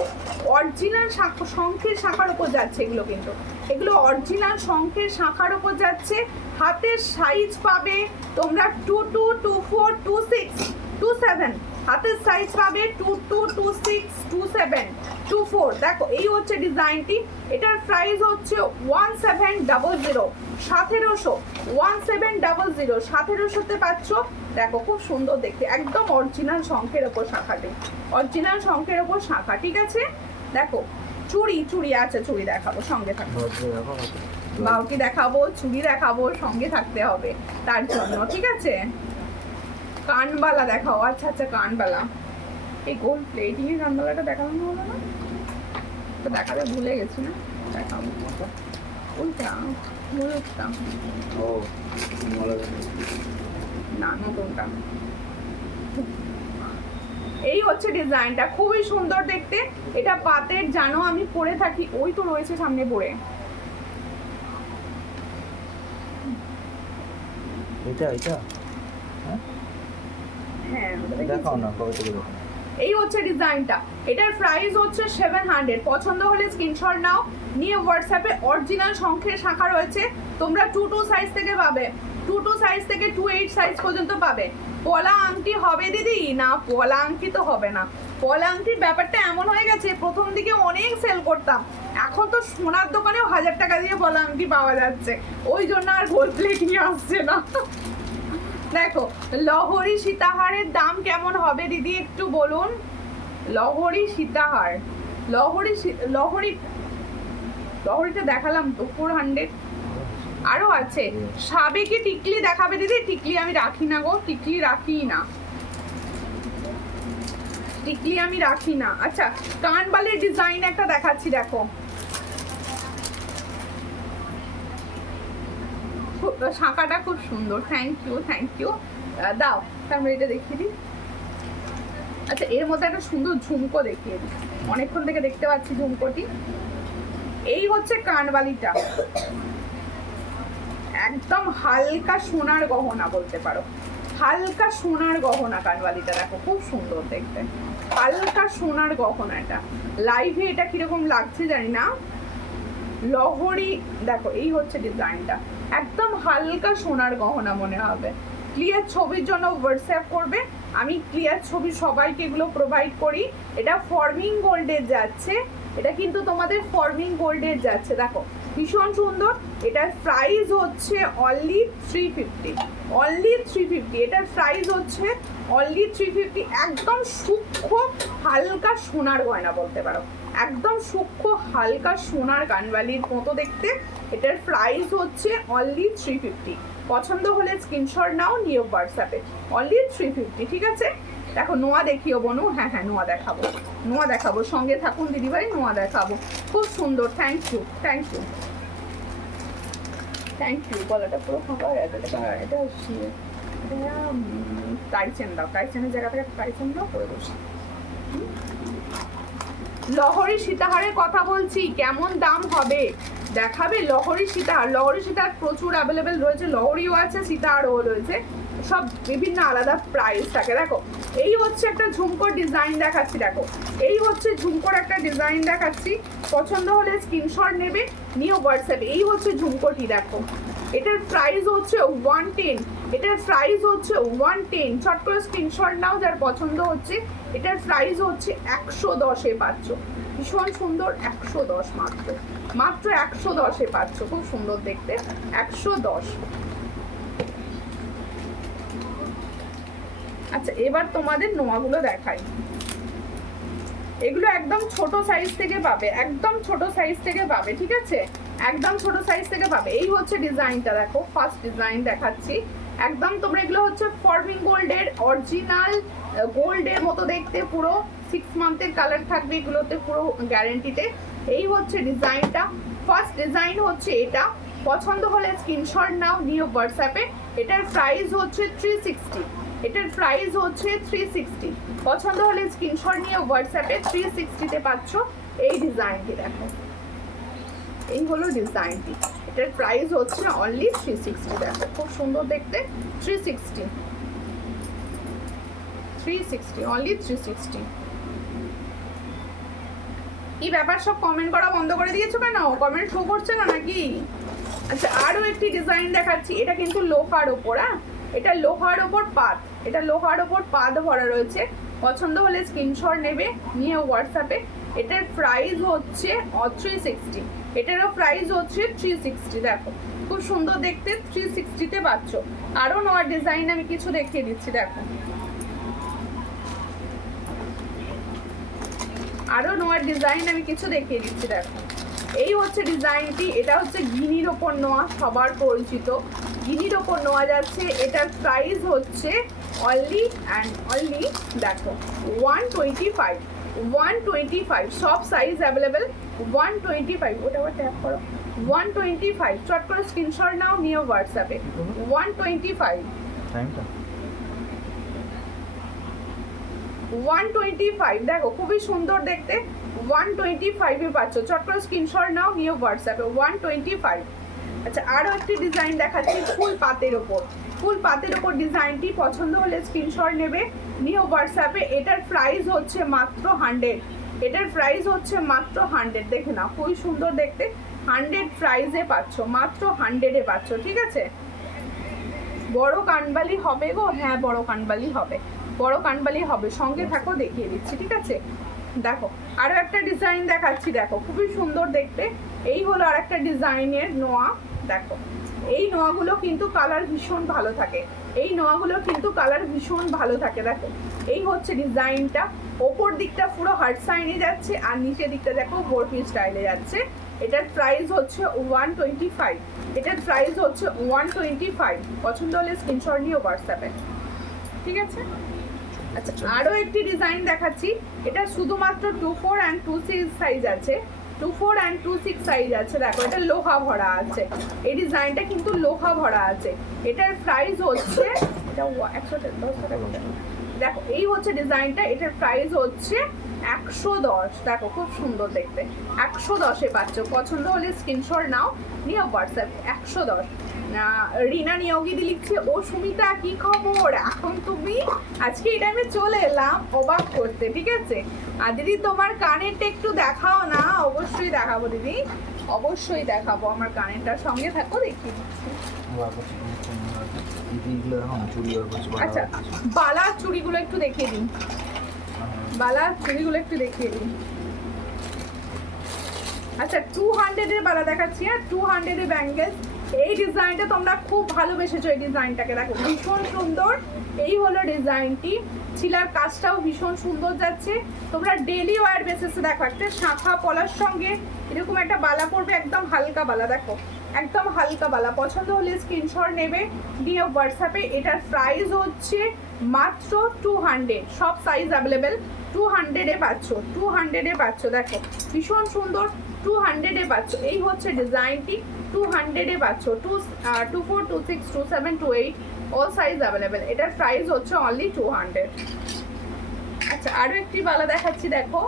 অরিজিনাল শঙ্খের শাখার উপর যাচ্ছে এগুলো, কিন্তু এগুলো অরিজিনাল শঙ্খের শাখার উপর যাচ্ছে। হাতের সাইজ পাবে তোমরা 22, 24, 26, 27। হাতের সাইজ পাবে 22, 26, 27, 24। দেখো এই হচ্ছে ডিজাইনটি। এটার প্রাইস হচ্ছে 1700, 1700, 1700, 1700-তে পাচ্ছ। দেখো খুব সুন্দর দেখতে, একদম অরিজিনাল শঙ্খের ওপর শাখাটি, অরিজিনাল শঙ্খের ওপর শাখা, ঠিক আছে? দেখো চুড়ি আছে, চুড়ি দেখাবো, সঙ্গে থাকবো। বাউটি দেখাবো, চুড়ি দেখাবো, সঙ্গে থাকতে হবে তার জন্য, ঠিক আছে? কানবালা দেখাও। আচ্ছা আচ্ছা কানবালা, এই গোল্ড প্লেটিং এর কানবালাটা দেখানো হলো না তো, দেখাতে ভুলে গেছি না, দেখাবো। ওইটা ওইটা না, নতুনটা। এই হচ্ছে ডিজাইনটা, খুবই সুন্দর দেখতে। এটা পাতের, জানো আমি পরে থাকি, ওই তো রয়েছে সামনে পরে। হ্যাঁ দেখাও না, কবে থেকে দেখো। এই হচ্ছে ডিজাইনটা, এটার প্রাইস হচ্ছে 700। পছন্দ হলে স্ক্রিনশট নাও, নিয়ে হোয়াটসঅ্যাপে। অরিজিনাল শঙ্খের শাখা রয়েছে, তোমরা 22 সাইজ থেকে পাবে। 2 সাইজ থেকে 2 সাইজ পর্যন্ত পাবে। পলা আংটি হবে দিদি? না, পলা আংটি তো হবে না। পলা আংটির ব্যাপারটা এমন হয়ে গেছে, প্রথম দিকে অনেক সেল করতাম, এখন তো সোনার দোকানেও 1000 টাকা দিয়ে পলা আংটি পাওয়া যাচ্ছে, ওই জন্য আর গোল্ড প্লেটিং আসছে না। দেখো লহরি সীতাহারের দাম কেমন হবে দিদি একটু বলুন। লহরি সীতাহার, লহরিটা দেখালাম তো 400। আরো আছে সাবেকি টিকলি দেখাবে দিদি? টিকলি আমি রাখি না গো, টিকলি রাখি না, টিকলি আমি রাখি না। আচ্ছা কানবালির ডিজাইন একটা দেখাচ্ছি, দেখো শাঁখাটা খুব সুন্দর। থ্যাংক ইউ দাও, তারপরে এটা দেখিয়ে দিই। আচ্ছা এর মধ্যে একটা সুন্দর ঝুমকো দেখিয়ে দিই, অনেকক্ষণ থেকে দেখতে পাচ্ছি ঝুমকোটি। এই হচ্ছে কানবালিটা, একদম হালকা সোনার গহনা বলতে পারো, হালকা সোনার গহনা কানবালিটা, দেখো খুব সুন্দর দেখতে, হালকা সোনার গহনা। এটা লাইভে এটা কিরকম লাগছে জানি না। লহরি দেখো, এই হচ্ছে ডিজাইনটা, একদম হালকা সোনার গহনা মনে হবে। ক্লিয়ার ছবির জন্য হোয়াটসঅ্যাপ করবে, আমি ক্লিয়ার ছবি সবাইকে এগুলো প্রোভাইড করি। এটা ফর্মিং গোল্ডের যাচ্ছে, এটা কিন্তু তোমাদের ফর্মিং গোল্ডের যাচ্ছে, দেখো ভীষণ সুন্দর। এটার প্রাইস হচ্ছে অনলি 350, অনলি 350। এটার প্রাইস হচ্ছে অনলি 350। একদম সূক্ষ্ম হালকা সোনার গয়না বলতে পারো, একদম সূক্ষ্ম হালকা সোনার কানবালির মতো দেখতে। এটার প্রাইস হচ্ছে অনলি 350। পছন্দ হলে স্ক্রিনশট নাও, নিও হোয়াটসঅ্যাপে, অনলি 350। ঠিক আছে, দেখো নোয়া দেখিও বনু। হ্যাঁ নোয়া দেখাবো, নোয়া দেখাবো, সঙ্গে থাকুন দিদিভাই, নোয়া দেখাবো, খুব সুন্দর। থ্যাংক ইউ গলাটা পুরো ফাঁকা হয়ে গেছে। এটা টাইচেন দাও, টাইচেনের জায়গা থেকে টাইচেন দাও করে বসি। লহরি সীতাহারের কথা বলছি, কেমন দাম হবে দেখাবে? লহরি সীতাহার প্রচুর অ্যাভেলেবেল রয়েছে, লহরিও আছে সীতাহারও রয়েছে, সব বিভিন্ন আলাদা প্রাইস থাকে। দেখো এই হচ্ছে একটা ঝুমকোর ডিজাইন দেখাচ্ছি, দেখো এই হচ্ছে ঝুমকোর একটা ডিজাইন দেখাচ্ছি, পছন্দ হলে স্ক্রিনশট নেবে, নিও হোয়াটসঅ্যাপে। এই হচ্ছে ঝুমকোটি, দেখো এটার প্রাইস হচ্ছে 110, এটার প্রাইস হচ্ছে 110। চট করে স্ক্রিনশট নাও যার পছন্দ হচ্ছে। এটার প্রাইস হচ্ছে 110-এ পাচ্ছ, ভীষণ সুন্দর, 110 মাত্র 110-এ পাচ্ছ, খুব সুন্দর দেখতে, 110। আচ্ছা এবার তোমাদের নোয়াগুলো দেখাই, এগুলো একদম ছোট সাইজ থেকে পাবে, একদম ছোট সাইজ থেকে পাবে, ঠিক আছে, একদম ছোট সাইজ থেকে পাবে। এই হচ্ছে ডিজাইনটা, দেখো ফার্স্ট ডিজাইন দেখাচ্ছি, একদম তোমরা এগুলো হচ্ছে ফর্মিং গোল্ডের অরিজিনাল গোল্ডের মতো দেখতে, পুরো 6 মান্থের কালার থাকবে এগুলোতে পুরো গ্যারেন্টিতে। এই হচ্ছে ডিজাইনটা, ফার্স্ট ডিজাইন হচ্ছে এটা, পছন্দ হলে স্ক্রিনশট নাও, নিও হোয়াটসঅ্যাপে। এটার প্রাইস হচ্ছে 360, এটার প্রাইস হচ্ছে 360। পছন্দ হলে স্ক্রিনশট নিয়ে হোয়াটসঅ্যাপে 360-তে পাচ্ছ এই ডিজাইনটি। দেখো এই হলো ডিজাইনটি, এটার প্রাইস হচ্ছে অনলি 360। দেখো খুব সুন্দর দেখতে, 360 অনলি 360। কি ব্যাপার, সব কমেন্ট করা বন্ধ করে দিয়েছো কেন? কমেন্ট শো করছে না নাকি? আচ্ছা আরো একটি ডিজাইন দেখাচ্ছি, এটা কিন্তু লোহার ওপর, হ্যাঁ এটা লোহার ওপর পাত, এটা লোহার ওপর পাত ভরা রয়েছে, পছন্দ হলে স্ক্রিনশট নেবে, নিয়ে হোয়াটসঅ্যাপে। এটার প্রাইস হচ্ছে 360, এটারও প্রাইস হচ্ছে 360। দেখো খুব সুন্দর দেখতে, 360-তে পাচ্ছ। আরো নোয়ার ডিজাইন আমি কিছু দেখিয়ে দিচ্ছি, দেখো আরো নোয়ার ডিজাইন আমি কিছু দেখিয়ে দিচ্ছি। দেখো এই হচ্ছে ডিজাইনটি, এটা হচ্ছে গিনির ওপর নোয়া, সবার পরিচিত গিনির ওপর নোয়া যাচ্ছে। এটার প্রাইস হচ্ছে অনলি অ্যান্ড অনলি, দেখো 125, সব সাইজ অ্যাভেলেবেল, 125। ওটা আবার ট্যাপ করো, 125। চট করে স্ক্রিনশট নাও, নিও হোয়াটসঅ্যাপে, 125। 125 দেখো খুবই সুন্দর দেখতে, 125-এ পাচ্ছ, চট করে স্ক্রিনশট নাও, নিও হোয়াটসঅ্যাপে, 125। আচ্ছা আরো একটি ডিজাইন দেখাচ্ছি, ফুল পাতের ওপর ডিজাইনটি, পছন্দ হলে স্ক্রিনশট নেবে, নিও হোয়াটসঅ্যাপে। এটার প্রাইস হচ্ছে মাত্র 100, এটার প্রাইস হচ্ছে মাত্র 100। দেখে না খুবই সুন্দর দেখতে, 100 প্রাইসে পাচ্ছ, মাত্র 100-এ পাচ্ছ, ঠিক আছে। বড় কানবালি হবে গো, হ্যাঁ বড় কানবালি হবে, বড় কানবালি হবে, সঙ্গে থাকো দেখিয়ে দিচ্ছি, ঠিক আছে। দেখো আরো একটা ডিজাইন দেখাচ্ছি, দেখো খুবই সুন্দর দেখতে। এই হলো আর একটা ডিজাইনের নোয়া। দেখো এই নোয়াগুলো কিন্তু কালার ভীষণ ভালো থাকে, এই নোয়াগুলো কিন্তু কালার ভীষণ ভালো থাকে। দেখো এই হচ্ছে ডিজাইনটা, ওপর দিকটা পুরো হার্ট সাইনে যাচ্ছে আর নিচের দিকটা দেখো বরফি স্টাইলে যাচ্ছে। এটার প্রাইস হচ্ছে 125, এটার প্রাইস হচ্ছে 125। পছন্দ হলে স্ক্রিনশট নিয়ে হোয়াটসঅ্যাপে, ঠিক আছে। আচ্ছা আরো একটি ডিজাইন দেখাচ্ছি, এটা শুধুমাত্র 24 and 26 সাইজ আছে, 24 and 26 সাইজ আছে। দেখো এটা লোহা ভরা আছে, এই ডিজাইনটা কিন্তু লোহা ভরা আছে। এটার প্রাইস হচ্ছে এটা 110 টাকা। দেখো এই হচ্ছে ডিজাইনটা, এটার প্রাইস হচ্ছে 110। দেখো খুব সুন্দর দেখতে, 110-এ পাচ্ছ। পছন্দ হলে স্ক্রিনশট নাও, নিয়ে হোয়াটসঅ্যাপ 110। রিনা নিয়োগিদি লিখছে, ও সুমিতা কি খবর, এখন তুমি? আজকে এই টাইমে চলে এলাম অবাক করতে, ঠিক আছে। আর দিদি তোমার কানেরটা একটু দেখাও না। অবশ্যই দেখাবো দিদি, অবশ্যই দেখাবো, আমার কানেরটার সঙ্গে থাকো, দেখিয়ে দিচ্ছি। আচ্ছা বালা চুড়িগুলো একটু দেখিয়ে দিন, বালা চুড়িগুলো একটু দেখিয়ে দিন। আচ্ছা 200-এর বালা দেখাচ্ছি, আর 200-এর ব্যাঙ্গেল। এই ডিজাইনটা তোমরা খুব ভালোবেসেছো, এই ডিজাইনটাকে দেখো ভীষণ সুন্দর। এই হলো ডিজাইনটি, চিলার কাজটাও ভীষণ সুন্দর যাচ্ছে। তোমরা ডেলি ওয়্যার বেসিসে দেখো, একটা শাঁখা পলার সঙ্গে এরকম একটা বালা পড়বে, একদম হালকা বালা, দেখো একদম হালকা বালা। পছন্দ হলে স্ক্রিনশট নেবে, দিয়ে হোয়াটসঅ্যাপে। এটার প্রাইস হচ্ছে মাত্র 200, সব সাইজ অ্যাভেলেবেল। 200-এ পাচ্ছ, 200-এ পাচ্ছ। দেখো ভীষণ সুন্দর, 200-এ পাচ্ছ। এই হচ্ছে ডিজাইনটি, 200-এ পাচ্ছ। 24, 26, 27, 28 অল সাইজ অ্যাভেলেবেল। এটার প্রাইস হচ্ছে অনলি 200। আচ্ছা আরো একটি বালা দেখাচ্ছি, দেখো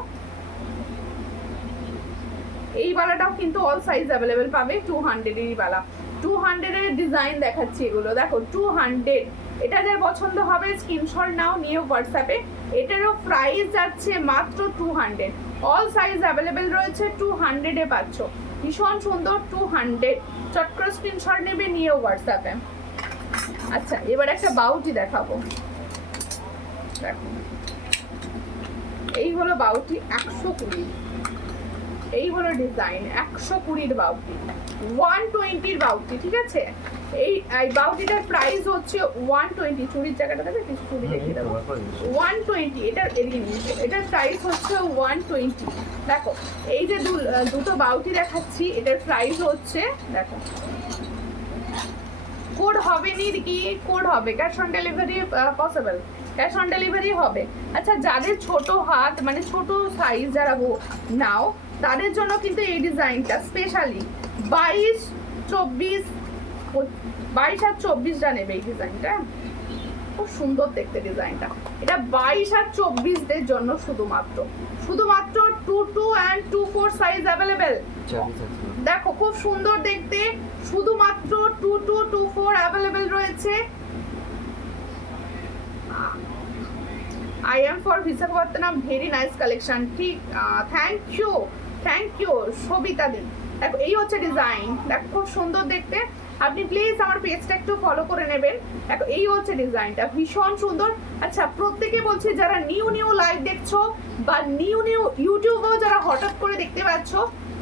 এই বালাটাও কিন্তু অল সাইজ অ্যাভেলেবেল পাবে। 200-এরই বালা, 200-এর ডিজাইন দেখাচ্ছি এগুলো, দেখো 200। এটা যার পছন্দ হবে স্ক্রিনশট নাও, নিয়ে হোয়াটসঅ্যাপে। এটারও প্রাইস যাচ্ছে মাত্র 200, অল সাইজ অ্যাভেলেবেল রয়েছে। 200-এ পাচ্ছ, ভীষণ সুন্দর। 200 চট করে স্ক্রিনশট নেবে, নিয়ে হোয়াটসঅ্যাপে। আচ্ছা এবার একটা বাউটি দেখাবো, দেখো এই হলো বাউটি 120। এই হলো ডিজাইন 120-র বাউটি, 120-র বাউটি, ঠিক আছে। এই বাউটিটার প্রাইস হচ্ছে 120। চুড়ির জায়গাটা দেবে, কিছু চুড়ি দেখিয়ে দেবো। 120, এটার এটার প্রাইস হচ্ছে 120। দেখো এই যে দুটো বাউটি দেখাচ্ছি, এটার প্রাইস হচ্ছে, দেখো কোড হবে নি কি, কোড হবে, cash on delivery possible, cash on delivery হবে। আচ্ছা যাদের ছোট হাত মানে ছোট সাইজ যারা নাও, তাদের জন্য কিন্তু এই ডিজাইনটা স্পেশালি 22, 24, 22 আর 24টা নেবে এই ডিজাইনটা। খুব সুন্দর দেখতে ডিজাইনটা, এটা 22 আর 24দের জন্য শুধুমাত্র, শুধুমাত্র 22 and 24 সাইজ অ্যাভেলেবেল। দেখো খুব সুন্দর দেখতে, শুধুমাত্র 22, 24 অ্যাভেলেবেল রয়েছে। I am for Visakhapatnam, very nice collection, ঠিক। থ্যাংক ইউ সবিতা দি। দেখো এই হচ্ছে ডিজাইন, দেখো খুব সুন্দর দেখতে। আপনি প্লিজ আমার পেজটা একটু ফলো করে নেবেন। দেখো এই হচ্ছে ডিজাইনটা, ভীষণ সুন্দর। আচ্ছা প্রত্যেকে বলছি, যারা নিউ লাইভ দেখছো বা নিউ ইউটিউবেও যারা হঠাৎ করে দেখতে পাচ্ছ,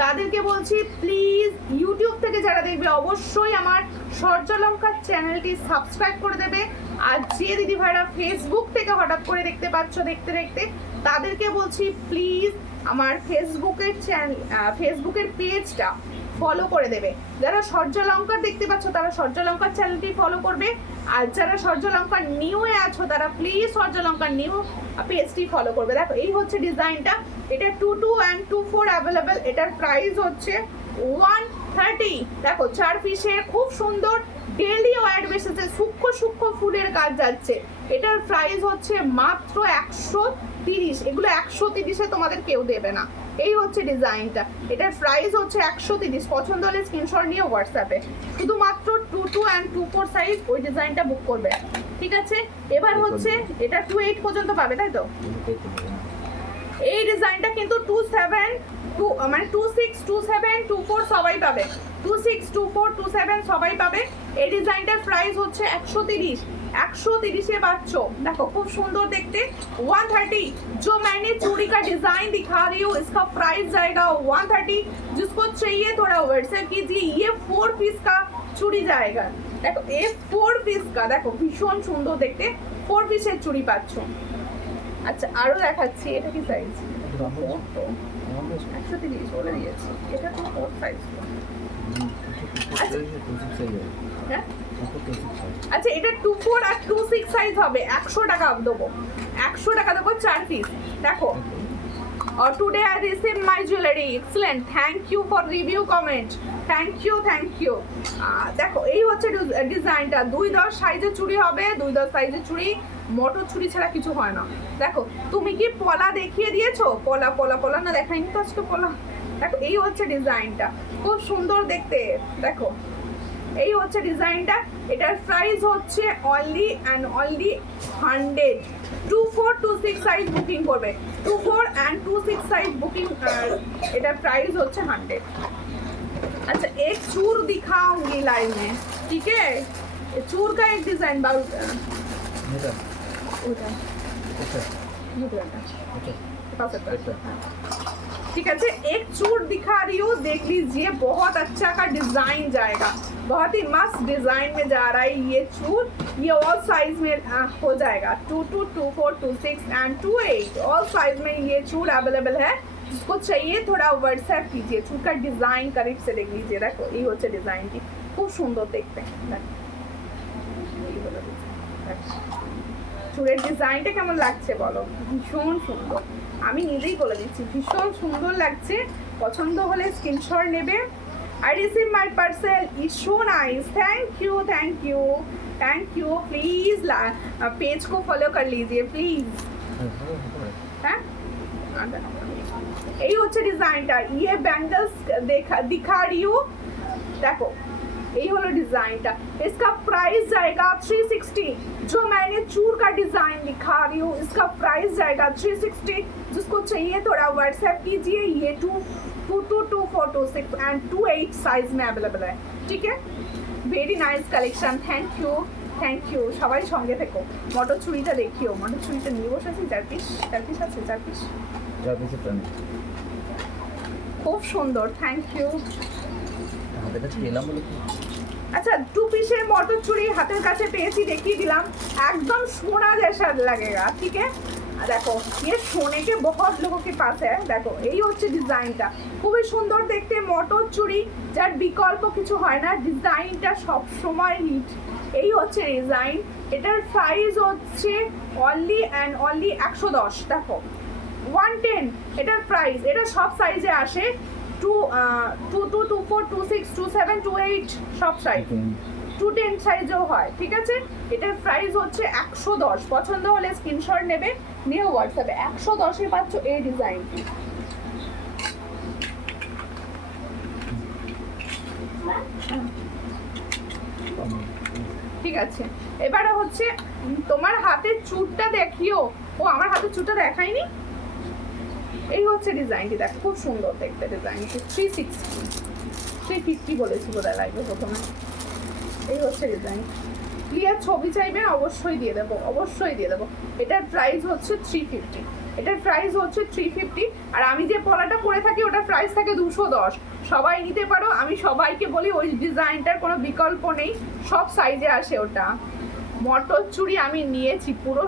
তাদেরকে বলছি প্লিজ ইউটিউব থেকে যারা দেখবে অবশ্যই আমার সূর্যালঙ্কার চ্যানেলটি সাবস্ক্রাইব করে দেবে। আর যে দিদি ভাইরা ফেসবুক থেকে হঠাৎ করে দেখতে পাচ্ছ দেখতে দেখতে, তাদেরকে বলছি প্লিজ আমার ফেসবুকের পেজটা ফলো করে দেবে। যারা সূর্যালঙ্কার দেখতে পাচ্ছ তারা সূর্যালঙ্কার চ্যানেলটি ফলো করবে, আর যারা সূর্যালঙ্কার নিউয়ে আছো তারা প্লিজ সূর্যালঙ্কার নিউ পেজটি ফলো করবে। দেখো এই হচ্ছে ডিজাইনটা, এটা 22 and 24 অ্যাভেলেবেল। এটার প্রাইস হচ্ছে 130। দেখো 4 পিসের খুব সুন্দর ডেইলি ওয়্যার বেসিসে সূক্ষ্ম ফুলের কাজ যাচ্ছে। এটার প্রাইস হচ্ছে মাত্র 130। এগুলো 130-এ তোমাদের কেউ দেবে না। এই হচ্ছে ডিজাইনটা, এটার প্রাইস হচ্ছে 130। পছন্দ হলে স্ক্রিনশট নিয়ে হোয়াটসঅ্যাপে, শুধুমাত্র 22 and 24 সাইজ ওই ডিজাইনটা বুক করবে, ঠিক আছে। এবার হচ্ছে এটা 28 পর্যন্ত পাবে, তাই তো? এই ডিজাইনটা কিন্তু 26, 27, 24 সবাই পাবে, 26, 24, 27 সবাই পাবে। এই ডিজাইনটার প্রাইস হচ্ছে 130, 130 এ পাচ্ছ। দেখো খুব সুন্দর দেখতে, 130। जो मैंने चूड़ी का डिजाइन दिखा रही हूँ इसका प्राइस जाएगा 130। जिसको चाहिए थोड़ा व्हाट्सएप कीजिए। ये 4 पीस का চুড়ি জায়গা, দেখো এ 4 পিস কা, দেখো ভীষণ সুন্দর দেখতে, 4 পিসের চুড়ি পাচ্ছ। আচ্ছা আরো দেখাচ্ছি, এটা কি সাইজ? 130 বলে দিয়েছি, এটা তো 4 সাইজ। হ্যাঁ আচ্ছা, এটা 24 আর 26 সাইজ হবে, 100 টাকা দেবো, 100 টাকা দেবো 4 পিস। দেখো or today I received my jewelry, excellent, thank you for review comment, thank you দেখো এই হচ্ছে ডিজাইনটা, 2-10 সাইজের চুড়ি হবে, 2-10 সাইজের চুড়ি, মোটর চুড়ি ছাড়া কিছু হয় না। দেখো তুমি কি পলা দেখিয়ে দিয়েছো? পলা না দেখাইনি তো আজকে পলা। দেখো এই হচ্ছে ডিজাইনটা, খুব সুন্দর দেখতে। দেখো এই হচ্ছে ডিজাইনটা, এটার প্রাইস হচ্ছে only and only 100। 24, 26 size booking করবে, 24 and 26 साइज बुकिंग, इधर प्राइस होता है 100। अच्छा एक चूर दिखाऊंगी लाइव में, ठीक है? चूर का एक डिजाइन बारू ठीक है। एक चूर दिखा रही हूँ, देख लीजिए, बहुत अच्छा का डिजाइन जाएगा, बहुत ही मस्त डिजाइन में जा रहा है ये चूर। ये ऑल साइज में हो जाएगा, 22, 24, 26 एंड 28 ऑल साइज में ये चूर अवेलेबल है। जिसको चाहिए थोड़ा व्हाट्सएप कीजिए। चूर का डिजाइन करीब से देख लीजिए, देखो ये होচ্ছে डिजाइन की, खूब सुंदर देखते हैं। চুরের ডিজাইনটা কেমন লাগছে বলো? ভীষণ সুন্দর, আমি নিজেই বলে দিচ্ছি ভীষণ সুন্দর লাগছে। পছন্দ হলে স্ক্রিনশট নেবে। I received my parcel, it's so nice, thank you, please page को फॉलो कर लीजिए प्लीज। হ্যাঁ এই হচ্ছে ডিজাইনটা, ये बैंगल्स दिखा रही हूँ, देखो यही हलो डिजाइनটা, इसका प्राइस जाएगा 360। जो मैंने चूर का डिजाइन दिखा रही हूँ इसका प्राइस जाएगा 360। जिसको चाहिए थोड़ा व्हाट्सएप कीजिए। ये 22, 24, 26 एंड 28 साइज में अवेलेबल है, ठीक है? Very nice collection, thank you সবাই সঙ্গে থেকো। মোটর চুড়িটা দেখিও, মোটর চুড়িটা নিয়ে বসেছি, 4 পিস আছে, 4 পিস খুব সুন্দর, থ্যাংক ইউ। अच्छा 2 पीसेर मोटर चूड़ी हाथेर काছে পেয়েছি, দেখিয়ে দিলাম, একদম সোনা जैसा लगेगा, ठीक है? देखो ये सोने के बहुत लोगों के पास है। देखो এই হচ্ছে ডিজাইনটা, খুবই সুন্দর দেখতে, মোটর চুড়ি যার বিকল্প কিছু হয় না, ডিজাইনটা সব সময় হিট। এই হচ্ছে ডিজাইন, এটার প্রাইস হচ্ছে অনলি অ্যান্ড অনলি 110। দেখো 110 এটার প্রাইস, এটা সব সাইজে আসে, 22, 24, 26, 27, 28 সব সাইজ, 210 সাইজও হয়, ঠিক আছে? এটার প্রাইস হচ্ছে 110। পছন্দ হলে স্ক্রিনশট নেবে, নিয়ে হোয়াটসঅ্যাপে 110 এ পাচ্ছ এই ডিজাইনটি। ঠিক আছে, এবারে হচ্ছে তোমার হাতের চুড়টা দেখিও। ও আমার হাতের চুড়টা দেখাইনি। এই হচ্ছে ডিজাইনটি, দেখো খুব সুন্দর দেখতে ডিজাইনটি, 360, 350 বলেছি বোধহয় লাইভে প্রথমে। এই হচ্ছে ডিজাইন, ক্লিয়ার ছবি চাইবেন অবশ্যই দিয়ে দেবো, এটার প্রাইস হচ্ছে 350, আর আমি যে পলাটা পরে থাকি ওটার প্রাইস থাকে 210। সবাই নিতে পারো, আমি সবাইকে বলি ওই ডিজাইনটার কোনো বিকল্প নেই, সব সাইজে আসে ওটা। মটর চুড়ি আমি নিয়েছি, পুরো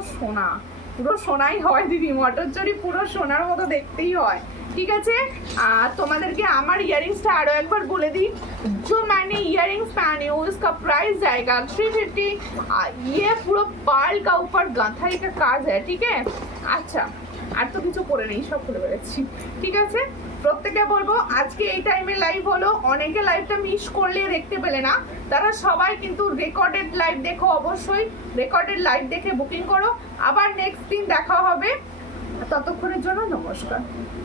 সোনাই হয় দিদি, মটর চুড়ি পুরো সোনার মতো দেখতেই হয়, ঠিক আছে? তোমাদেরকে আমার ইয়ারিংসটা আরো একবার বলে দিই। जो मैंने इयरिंग्स पहने हो इसका प्राइस जाएगा 350। ये पूरा पार्ल का ऊपर गांथाई का काज है, ठीक है? अच्छा আর তো কিছু করে নেই, সব খুলে বেড়াচ্ছি, ঠিক আছে? প্রত্যেকে বলবো আজকে এই টাইমে লাইভ হলো, অনেকে লাইভটা মিস করলে দেখতে পেলে না, তারা সবাই কিন্তু রেকর্ডেড লাইভ দেখো, অবশ্যই রেকর্ডেড লাইভ দেখে বুকিং করো। আবার নেক্সট দিন দেখা হবে, ততক্ষণের জন্য নমস্কার।